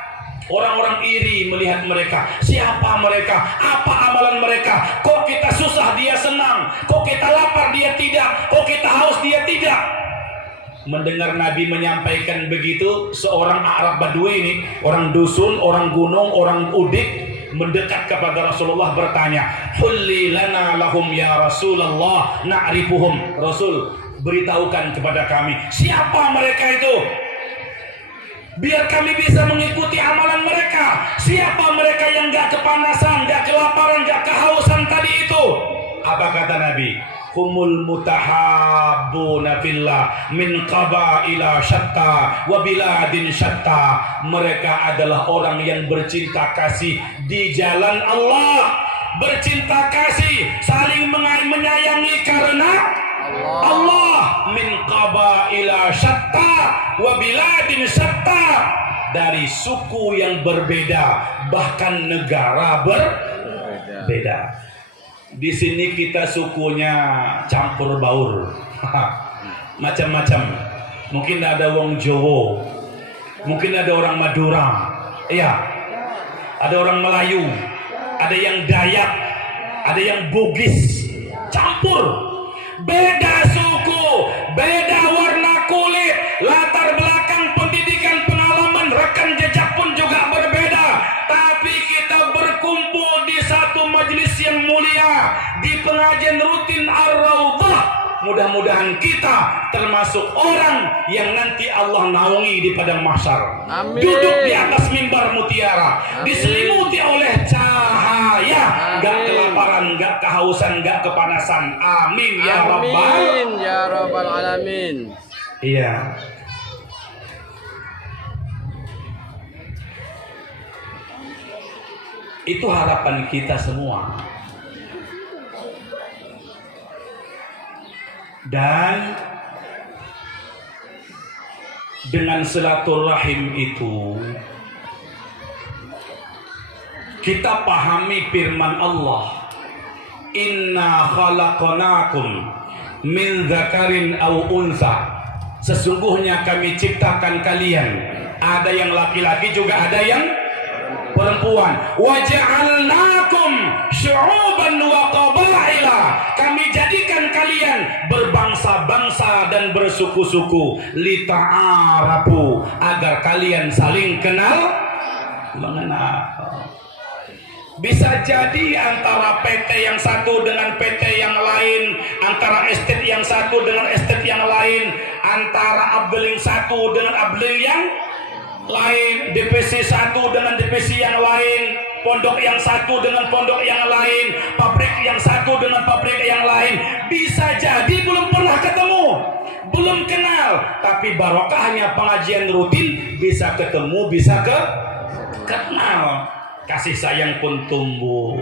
Orang-orang iri melihat mereka. Siapa mereka? Apa amalan mereka? Kok kita susah dia senang? Kok kita lapar dia tidak? Kok kita haus dia tidak? Mendengar Nabi menyampaikan begitu, seorang Arab Badui ini, orang dusun, orang gunung, orang udik, mendekat kepada Rasulullah bertanya, "Hulli lana lahum ya Rasulullah na'rifuhum." Rasul, beritahukan kepada kami, siapa mereka itu? Biar kami bisa mengikuti amalan mereka. Siapa mereka yang gak kepanasan, gak kelaparan, gak kehausan tadi itu? Apa kata Nabi? Humul mutahabbuna fillah min qabaila syatta wa biladin syatta. Mereka adalah orang yang bercinta kasih di jalan Allah, bercinta kasih, saling menyayangi karena Allah, min qabaila syatta wa biladin syatta, dari suku yang berbeda, bahkan negara berbeda. Di sini kita sukunya campur baur, macam-macam. Mungkin ada orang Jawa, mungkin ada orang Madura, iya, ada orang Melayu, ada yang Dayak, ada yang Bugis, campur. Beda suku, beda warna kulit, latar belakang pendidikan, pengalaman, rekam jejak pun juga berbeda. Tapi kita berkumpul di satu majelis yang mulia, di pengajian rutin Ar-Raudhah. Mudah-mudahan kita termasuk orang yang nanti Allah naungi di padang mahsyar. Amin. Duduk di atas mimbar mutiara, diselimuti oleh cahaya, gak kelaparan, gak kehausan, gak kepanasan. Amin ya rabbal. Amin ya rabbal alamin. Iya. Itu harapan kita semua. Dan dengan silaturahim itu kita pahami firman Allah, inna khalaqnakum min dzakarin aw unsa, sesungguhnya kami ciptakan kalian, ada yang laki-laki juga ada yang perempuan, wa ja'alnakum syu'uban wa qabaila, kami jadikan kalian berbangsa-bangsa dan bersuku-suku, lita'arafu, agar kalian saling kenal mengenal. Bisa jadi antara PT yang satu dengan PT yang lain, antara estate yang satu dengan estate yang lain, antara abdeling satu dengan abdeling yang lain, divisi satu dengan divisi yang lain, pondok yang satu dengan pondok yang lain, pabrik yang satu dengan pabrik yang lain. Bisa jadi belum pernah ketemu, belum kenal, tapi barokahnya pengajian rutin bisa ketemu, bisa kenal, kasih sayang pun tumbuh.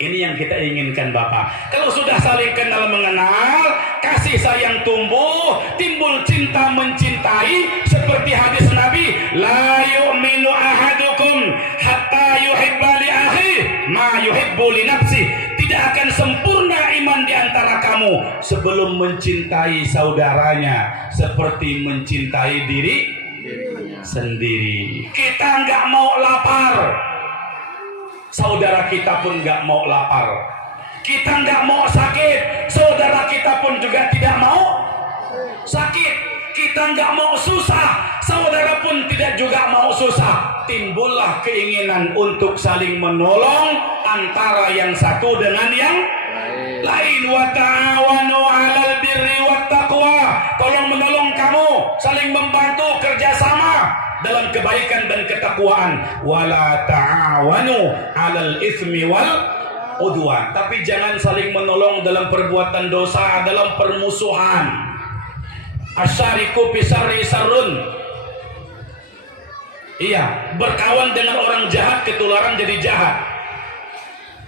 Ini yang kita inginkan Bapak. Kalau sudah saling kenal mengenal, kasih sayang tumbuh, timbul cinta mencintai, seperti hadis Nabi, la yu'minu ahadukum hatta yuhibba li akhi ma yuhibbu li nafsi. Tidak akan sempurna iman di antara kamu sebelum mencintai saudaranya seperti mencintai diri sendiri. Kita nggak mau lapar, saudara kita pun nggak mau lapar. Kita nggak mau sakit, saudara kita pun juga tidak mau sakit. Kita nggak mau susah, saudara pun tidak juga mau susah. Timbullah keinginan untuk saling menolong antara yang satu dengan yang lain. Wa ta'awanu 'alal birri wat taqwa, tolong menolong kamu, saling membantu, kerjasama dalam kebaikan dan ketakwaan. Wala ta'awanu 'alal itsmi wal udwan, tapi jangan saling menolong dalam perbuatan dosa, dalam permusuhan. Asyariku pisari sarun. Iya, berkawan dengan orang jahat ketularan jadi jahat.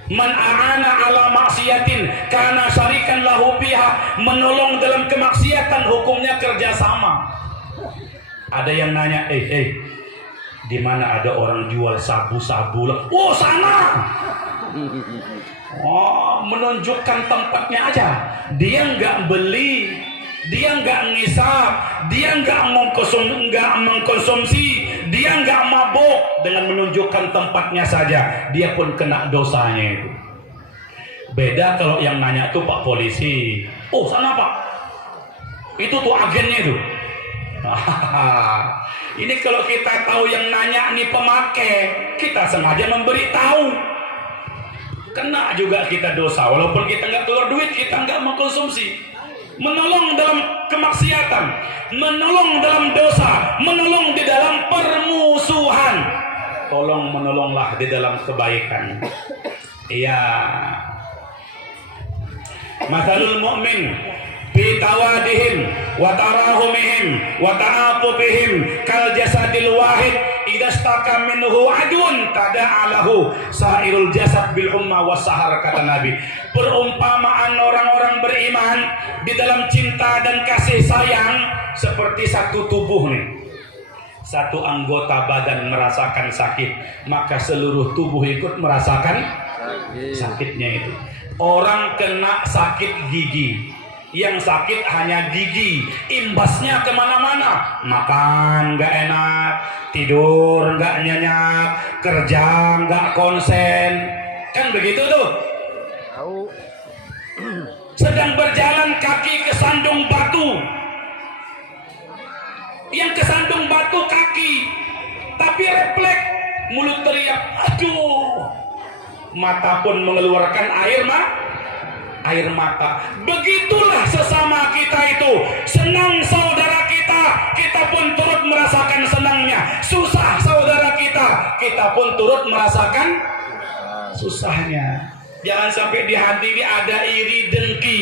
Man a'ana ala maksiatin kana syarikan lahu biha, menolong dalam kemaksiatan hukumnya kerjasama. Ada yang nanya, di mana ada orang jual sabu-sabu? Oh, sana. Oh, menunjukkan tempatnya aja. Dia nggak beli, dia nggak ngisap, dia nggak mengkonsumsi, dia nggak mabuk. Dengan menunjukkan tempatnya saja, dia pun kena dosanya itu. Beda kalau yang nanya tuh Pak Polisi. Oh, sana Pak, itu tuh agennya itu. Ini kalau kita tahu yang nanya nih pemakai, kita sengaja memberitahu. Kena juga kita dosa, walaupun kita nggak keluar duit, kita nggak mengkonsumsi. Menolong dalam kemaksiatan, menolong dalam dosa, menolong di dalam permusuhan. Tolong menolonglah di dalam kebaikan. Iya. Mathalul mu'min fi tawadihim wa tarahumihim wa ta'atufihim kal jasadil wahid idza staka minhu adun tada'alahu sairul jasad bil umma wasahar, kata Nabi. Perumpamaan orang-orang beriman di dalam cinta dan kasih sayang seperti satu tubuh nih. Satu anggota badan merasakan sakit, maka seluruh tubuh ikut merasakan sakitnya itu. Orang kena sakit gigi, yang sakit hanya gigi, imbasnya kemana-mana. Makan nggak enak, tidur nggak nyenyak, kerja nggak konsen, kan begitu tuh. Sedang berjalan kaki kesandung batu, yang kesandung batu kaki, tapi refleks mulut teriak, aduh, mata pun mengeluarkan air mata. Begitulah sesama kita itu, senang saudara kita, kita pun turut merasakan senangnya. Susah saudara kita, kita pun turut merasakan susahnya. Jangan sampai di hati ini ada iri dengki.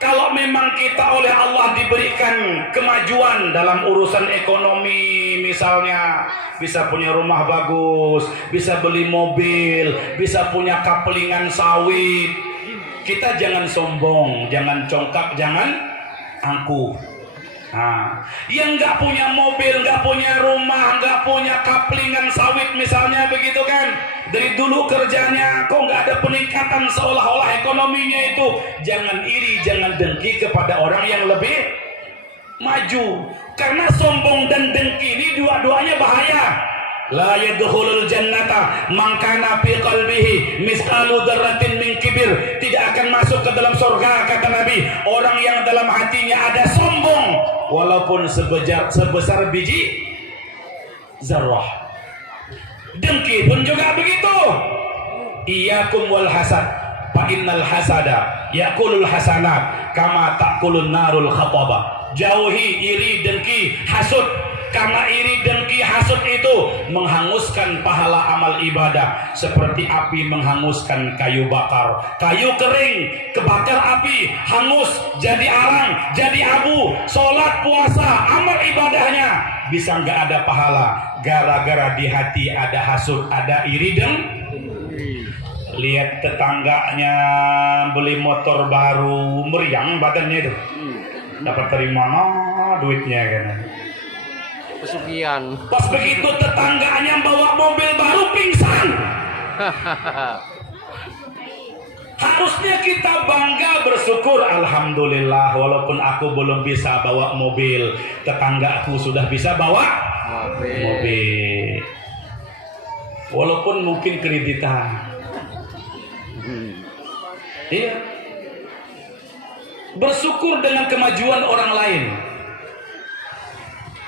Kalau memang kita oleh Allah diberikan kemajuan dalam urusan ekonomi, misalnya bisa punya rumah bagus, bisa beli mobil, bisa punya kapelingan sawit, kita jangan sombong, jangan congkak, jangan angkuh. Nah, yang nggak punya mobil, nggak punya rumah, nggak punya kaplingan sawit misalnya begitu kan, dari dulu kerjanya kok nggak ada peningkatan, seolah-olah ekonominya itu, jangan iri, jangan dengki kepada orang yang lebih maju, karena sombong dan dengki ini dua-duanya bahaya. La yadkhulul jannata man kana fi qalbihi misqalu dzarratin min kibir, tidak akan masuk ke dalam surga, kata Nabi, orang yang dalam hatinya ada sombong walaupun sebesar biji zarrah. Dengki pun juga begitu. Iyyakum wal hasad fa innal hasada yakulul hasanat kama takulun narul khataba. Jauhi iri, dengki, hasud, karena iri, dengki, hasud itu menghanguskan pahala amal ibadah seperti api menghanguskan kayu bakar. Kayu kering kebakar api, hangus, jadi arang, jadi abu. Sholat, puasa, amal ibadahnya bisa nggak ada pahala, gara-gara di hati ada hasud, ada iri dan lihat tetangganya beli motor baru, meriang badannya itu, dapat dari mana duitnya kan? Pesugihan. Pas begitu tetangganya bawa mobil baru, pingsan. Harusnya kita bangga, bersyukur, alhamdulillah, walaupun aku belum bisa bawa mobil, tetanggaku sudah bisa bawa mobil. Walaupun mungkin kreditan. Iya. Bersyukur dengan kemajuan orang lain.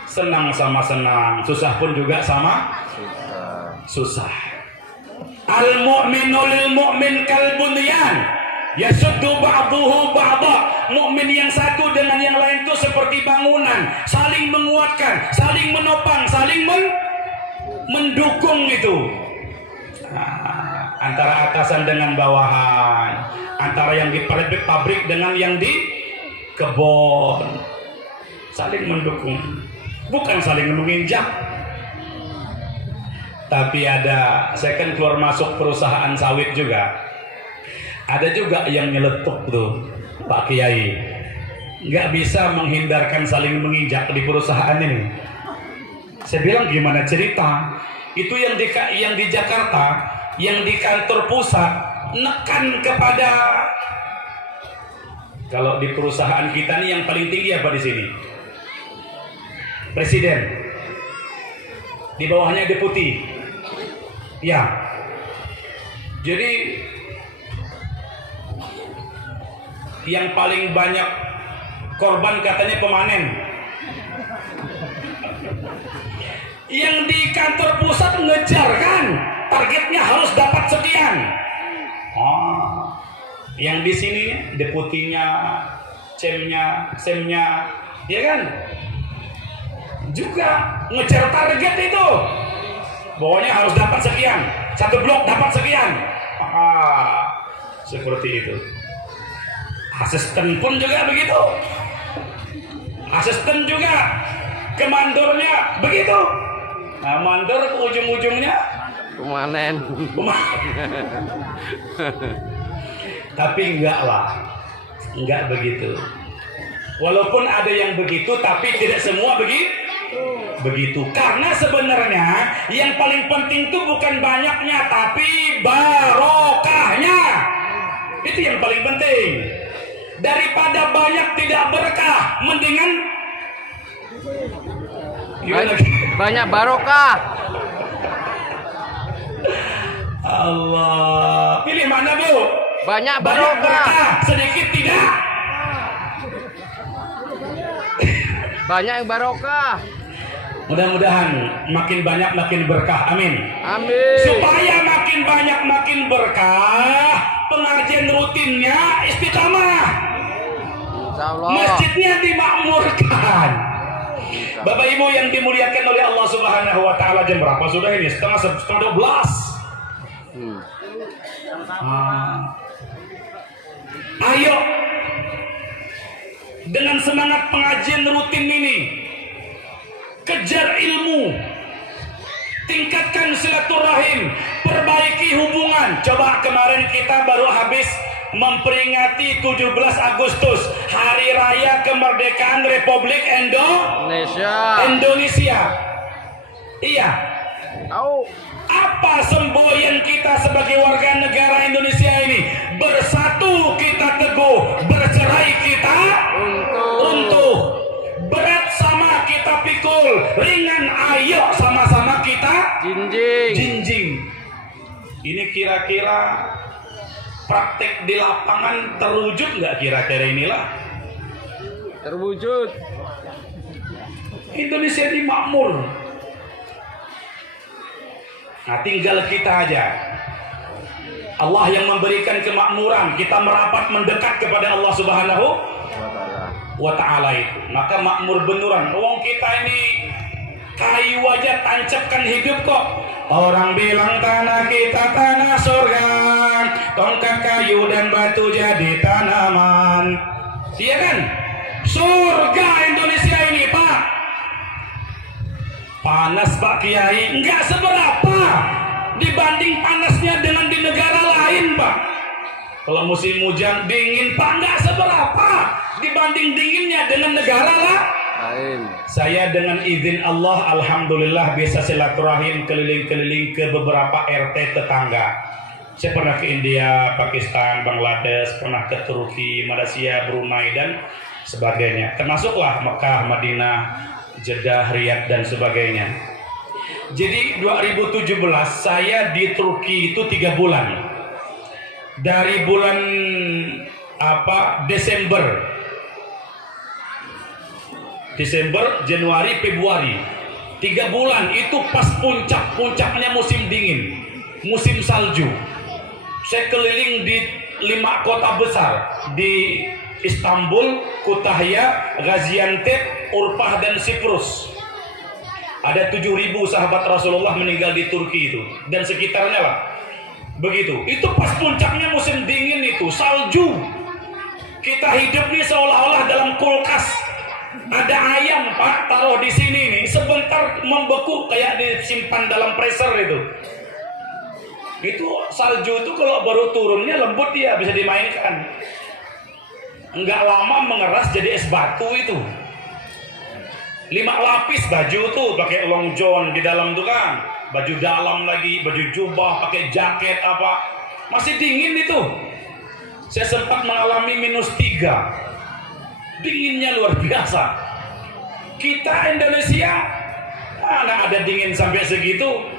Senang sama senang, susah pun juga sama susah. Al-mu'minu lil mu'min kal bunyan yasuddu ba'duhu ba'dha. Mukmin yang satu dengan yang lain itu seperti bangunan, saling menguatkan, saling menopang, saling mendukung itu. Nah, antara atasan dengan bawahan, antara yang di pabrik dengan yang di kebun, saling mendukung, bukan saling menginjak. Tapi saya kan keluar masuk perusahaan sawit juga, ada juga yang nyeletuk tuh Pak Kiai, nggak bisa menghindarkan saling menginjak di perusahaan ini. Saya bilang gimana cerita? Itu yang di Jakarta, yang di kantor pusat nekan kepada, kalau di perusahaan kita nih yang paling tinggi apa di sini? Presiden. Di bawahnya deputi. Ya. Jadi yang paling banyak korban katanya pemanen. Yang di kantor pusat ngejar kan, targetnya harus dapat sekian. Yang di sini deputinya, semnya, ya kan? Juga ngejar target itu. Pokoknya harus dapat sekian, satu blok dapat sekian. Seperti itu. Asisten pun juga begitu. Asisten juga, kemandornya begitu. Nah, mandor ke ujung-ujungnya Pemanen. Tapi enggak begitu. Walaupun ada yang begitu, tapi tidak semua begitu. Karena sebenarnya yang paling penting itu bukan banyaknya, tapi barokahnya. Itu yang paling penting. Daripada banyak tidak berkah, mendingan Banyak barokah. Allah, pilih mana Bu? Banyak barokah. Sedikit tidak. Banyak yang barokah. Mudah-mudahan makin banyak makin berkah. Amin. Amin. Supaya makin banyak makin berkah, pengajian rutinnya istiqamah. Insyaallah. Masjidnya dimakmurkan. Bapak Ibu yang dimuliakan oleh Allah Subhanahu wa taala, jam berapa sudah ini? Setengah 12. Ayo dengan semangat pengajian rutin ini, kejar ilmu, tingkatkan silaturahim, perbaiki hubungan. Coba kemarin kita baru habis memperingati 17 Agustus, Hari Raya Kemerdekaan Republik Indonesia. Iya. Tahu. Apa semboyan kita sebagai warga negara Indonesia ini? Bersatu kita teguh, bercerai kita runtuh. Berat sama kita pikul, ringan ayo sama-sama kita jinjing. Ini kira-kira praktek di lapangan terwujud nggak kira-kira inilah? Terwujud. Indonesia ini makmur. Nah, tinggal kita aja. Allah yang memberikan kemakmuran, kita merapat mendekat kepada Allah Subhanahu wa taala itu. Maka makmur beneran. Wong kita ini kayu aja tancapkan hidup kok. Orang bilang tanah kita tanah surga, tongkat kayu dan batu jadi tanaman. Iya kan? Surga Indonesia ini, Pak. Panas Pak Kiai, enggak seberapa dibanding panasnya dengan di negara lain, Pak. Kalau musim hujan dingin, Pak, enggak seberapa dibanding dinginnya dengan negara lain. Saya dengan izin Allah, alhamdulillah bisa silaturahim keliling-keliling ke beberapa RT tetangga. Saya pernah ke India, Pakistan, Bangladesh, pernah ke Turki, Malaysia, Brunei dan sebagainya. Termasuklah Mekah, Madinah, Jeddah, Riyadh dan sebagainya. Jadi 2017 saya di Turki itu 3 bulan. Dari bulan Desember, Januari, Februari. 3 bulan itu pas puncaknya musim dingin, musim salju. Saya keliling di 5 kota besar, di Istanbul, Kütahya, Gaziantep, Urfah dan Siprus. Ada 7.000 sahabat Rasulullah meninggal di Turki itu dan sekitarnya lah. Begitu. Itu pas puncaknya musim dingin itu, salju. Kita hidup nih seolah-olah dalam kulkas. Ada ayam Pak, taruh di sini nih, sebentar membeku kayak disimpan dalam freezer itu. Itu salju itu kalau baru turunnya lembut dia bisa dimainkan. Enggak lama mengeras jadi es batu itu. 5 lapis baju tuh pakai long john di dalam tuh kan. Baju dalam lagi, baju jubah, pakai jaket apa. Masih dingin itu. Saya sempat mengalami -3. Dinginnya luar biasa. Kita Indonesia mana ada dingin sampai segitu.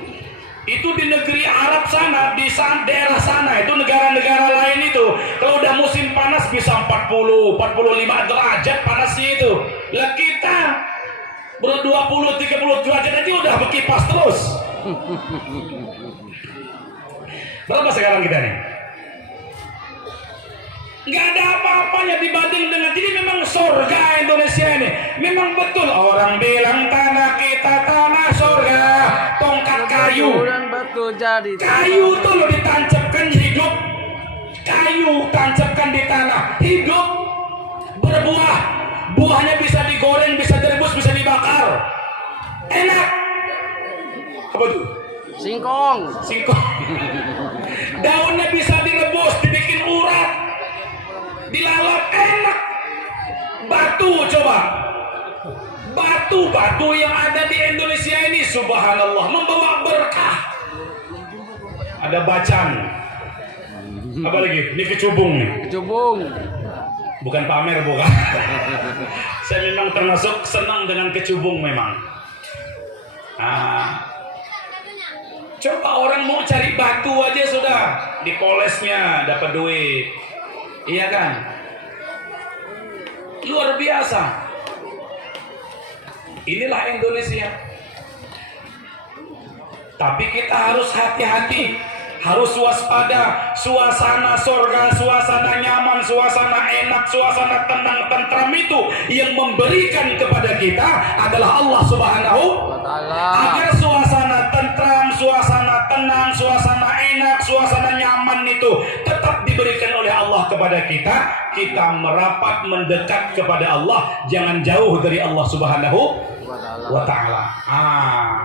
Itu di negeri Arab sana, di daerah sana, itu negara-negara lain itu kalau udah musim panas bisa 40, 45 derajat panasnya itu. Lah kita baru 20, 30 derajat aja udah berkipas terus. Berapa sekarang kita nih? Nggak ada apa-apanya dibanding dengan, jadi memang surga Indonesia ini. Memang betul orang bilang tanah kita tanah surga, tongkat kayu. Batu jadi. Kayu tuh lo ditancapkan hidup. Kayu tancapkan di tanah, hidup, berbuah. Buahnya bisa digoreng, bisa direbus, bisa dibakar. Enak. Apa tuh? Singkong. Singkong. Daunnya bisa direbus, dibikin urat, dilalap, enak. Batu coba. Batu yang ada di Indonesia ini subhanallah membawa berkah. Ada bacan. Apa lagi? Ini kecubung nih. Kecubung. Bukan pamer, bukan. Saya memang termasuk senang dengan kecubung memang. Coba orang mau cari batu aja sudah dipolesnya dapat duit. Iya kan? Luar biasa. Inilah Indonesia. Tapi kita harus hati-hati, harus waspada. Suasana surga, suasana nyaman, suasana enak, suasana tenang, tentram itu yang memberikan kepada kita adalah Allah Subhanahu wa Ta'ala. Agar suasana tentram, suasana tenang, suasana enak, suasana nyaman itu tetap diberikan oleh Allah kepada kita. Kita merapat mendekat kepada Allah, jangan jauh dari Allah Subhanahu wa Ta'ala.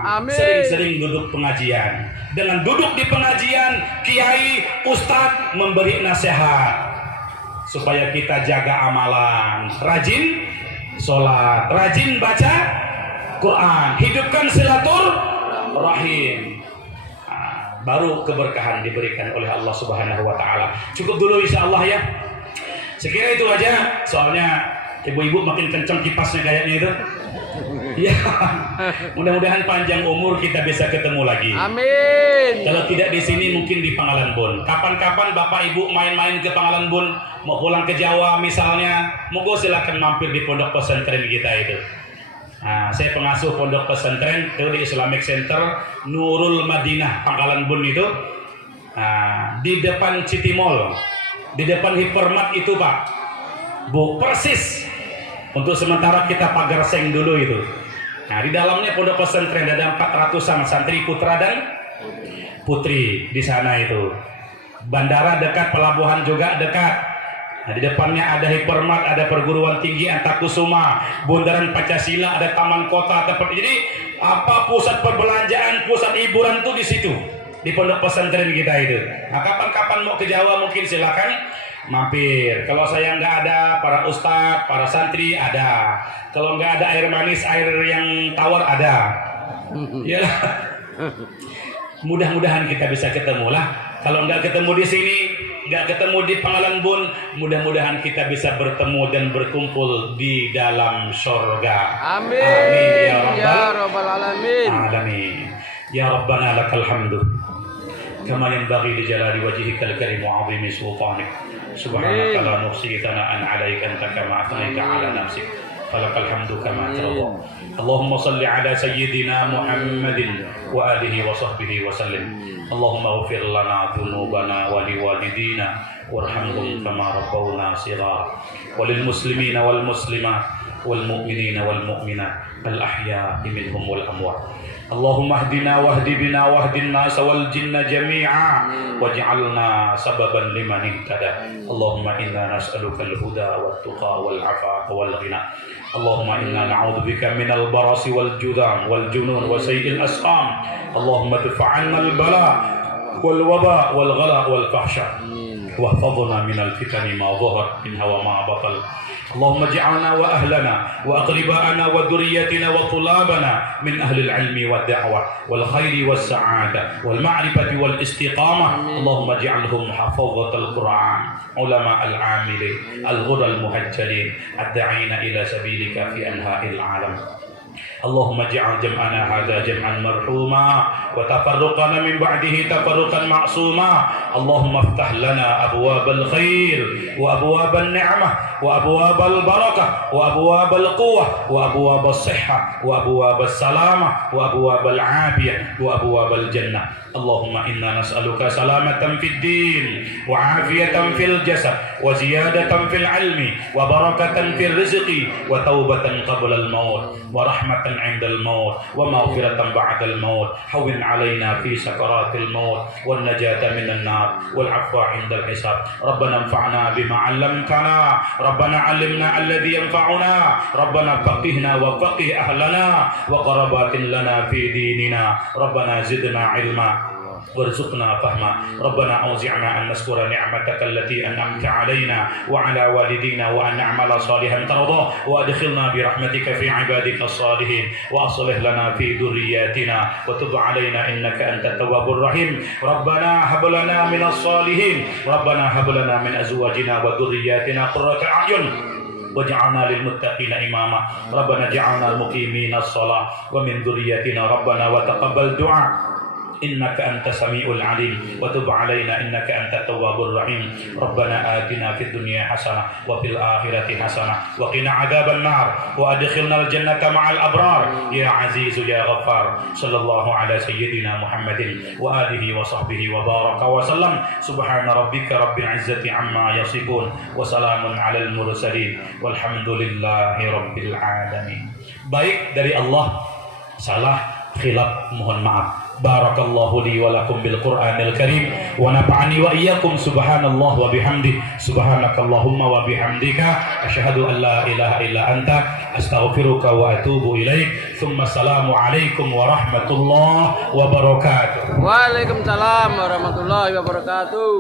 Amin. Sering-sering duduk pengajian. Dengan duduk di pengajian, kiai, ustadz memberi nasihat supaya kita jaga amalan, rajin sholat, rajin baca Quran, hidupkan silaturahim. Baru keberkahan diberikan oleh Allah Subhanahu wa Ta'ala. Cukup dulu insya Allah ya. Sekira itu aja, soalnya ibu-ibu makin kenceng kipasnya kayaknya itu. Ya, mudah-mudahan panjang umur kita bisa ketemu lagi. Amin. Kalau tidak di sini mungkin di Pangalan Bun. Kapan-kapan Bapak Ibu main-main ke Pangalan Bun, mau pulang ke Jawa misalnya, monggo silakan mampir di pondok pesantren kita itu. Saya pengasuh pondok pesantren itu di Islamic Center Nurul Madinah Pangkalan Bun itu. Di depan City Mall, di depan Hypermart itu Pak, Bu, persis. Untuk sementara kita pagar seng dulu itu. Di dalamnya pondok pesantren ada 400-an santri putra dan putri di sana itu. Bandara dekat, pelabuhan juga dekat. Di depannya ada Hypermart, ada perguruan tinggi Antakusuma, bundaran Pancasila, ada taman kota, jadi pusat perbelanjaan, pusat hiburan tuh di situ, di pondok pesantren kita itu. Kapan-kapan mau ke Jawa mungkin silakan mampir. Kalau saya nggak ada, para ustadz, para santri ada. Kalau nggak ada air manis, air yang tawar ada. Ya, mudah-mudahan kita bisa ketemu lah. Kalau nggak ketemu di sini, nggak ketemu di Pangalan Bun, mudah-mudahan kita bisa bertemu dan berkumpul di dalam surga. Amin. Amin Ya Rabbal Alamin. Amin. Ya Rabbana lakal hamdu. Kama yanbaghi li jalali wajhikal karim wa 'azimi sultanik. Subhanaka la nuhsi thana'an 'alaika anta kama athnayta 'ala nafsik. Falakal hamdu kama tarda. Allahumma salli 'ala sayyidina Muhammadin wa alihi wa sahbihi wa sallim. Allahumma ighfir lana dhunubana wa liwalidina warhamhum kama rabbawna shighara. Walil muslimina wal muslimat والمؤمنين والمؤمنات الأحياء منهم والأموات. اللهم اهدنا واهد بنا واهد الناس والجن جميعا واجعلنا سببا لمن اهتدى. اللهم إنا نسألك الهدى والتقى والعفاف والغنى. اللهم إنا نعوذ بك من البرص والجذام والجنون وسيء الأسقام. اللهم ادفع عنا البلاء والوباء والغلاء والفحشاء واحفظنا من الفتن ما ظهر منها وما بطن. اللهم اجعلنا وأهلنا وأقرباءنا وذريتنا وطلابنا من أهل العلم والدعوة والخير والسعادة والمعرفة والاستقامة. اللهم اجعلهم حفظة القرآن علماء العاملين الغر المهجلين الداعين إلى سبيلك في أنحاء العالم. اللهم اجعل جمعنا هذا جمعا مرحوما وتفرقنا من بعده تفرقا معصوما. اللهم افتح لنا أبواب الخير وأبواب النعمة وأبواب البركة وأبواب القوة وأبواب الصحة وأبواب السلامة وأبواب العافية وأبواب الجنة. اللهم إنا نسألك سلامة في الدين وعافية في الجسد وزيادة في العلم وبركة في الرزق وتوبة قبل الموت ورحمة عند الموت ومغفرة بعد الموت. هون علينا في سكرات الموت والنجاة من النار والعفو عند الحساب. ربنا انفعنا بما علمتنا. ربنا علمنا الذي ينفعنا. ربنا فقهنا وفقه أهلنا وقربات لنا في ديننا. ربنا زدنا علما وارزقنا فهما. ربنا أوزعنا أن نذكر نعمتك التي أنعمت علينا وعلى والدينا وأن نعمل صالحا ترضاه وأدخلنا برحمتك في عبادك الصالحين وأصلح لنا في ذرياتنا وتب علينا إنك أنت التواب الرحيم. ربنا هب لنا من الصالحين. ربنا هب لنا من أزواجنا وذرياتنا قرة أعين واجعلنا للمتقين إماما. ربنا اجعلنا المقيمين الصلاة ومن ذريتنا ربنا وتقبل دعاء إنك أنت سميع العليم وتب علينا إنك أنت التواب الرحيم. ربنا آتنا في الدنيا حسنة وفي الآخرة حسنة وقنا عذاب النار وأدخلنا الجنة مع الأبرار يا عزيز يا غفار. صلى الله على سيدنا محمد وآله وصحبه وبارك وسلم. سبحان ربك رب العزة عما يصفون وسلام على المرسلين والحمد لله رب العالمين. Baik dari Allah, salah khilaf mohon maaf. Barakallahu li wa lakum bil Qur'anil Karim wa nafa'ani wa iyyakum. Subhanallah wa bihamdi subhanakallahumma wa bihamdika asyhadu an la ilaha illa anta astaghfiruka wa atubu ilaik. Tsumma assalamu alaikum warahmatullahi wabarakatuh. Waalaikumsalam warahmatullahi wabarakatuh.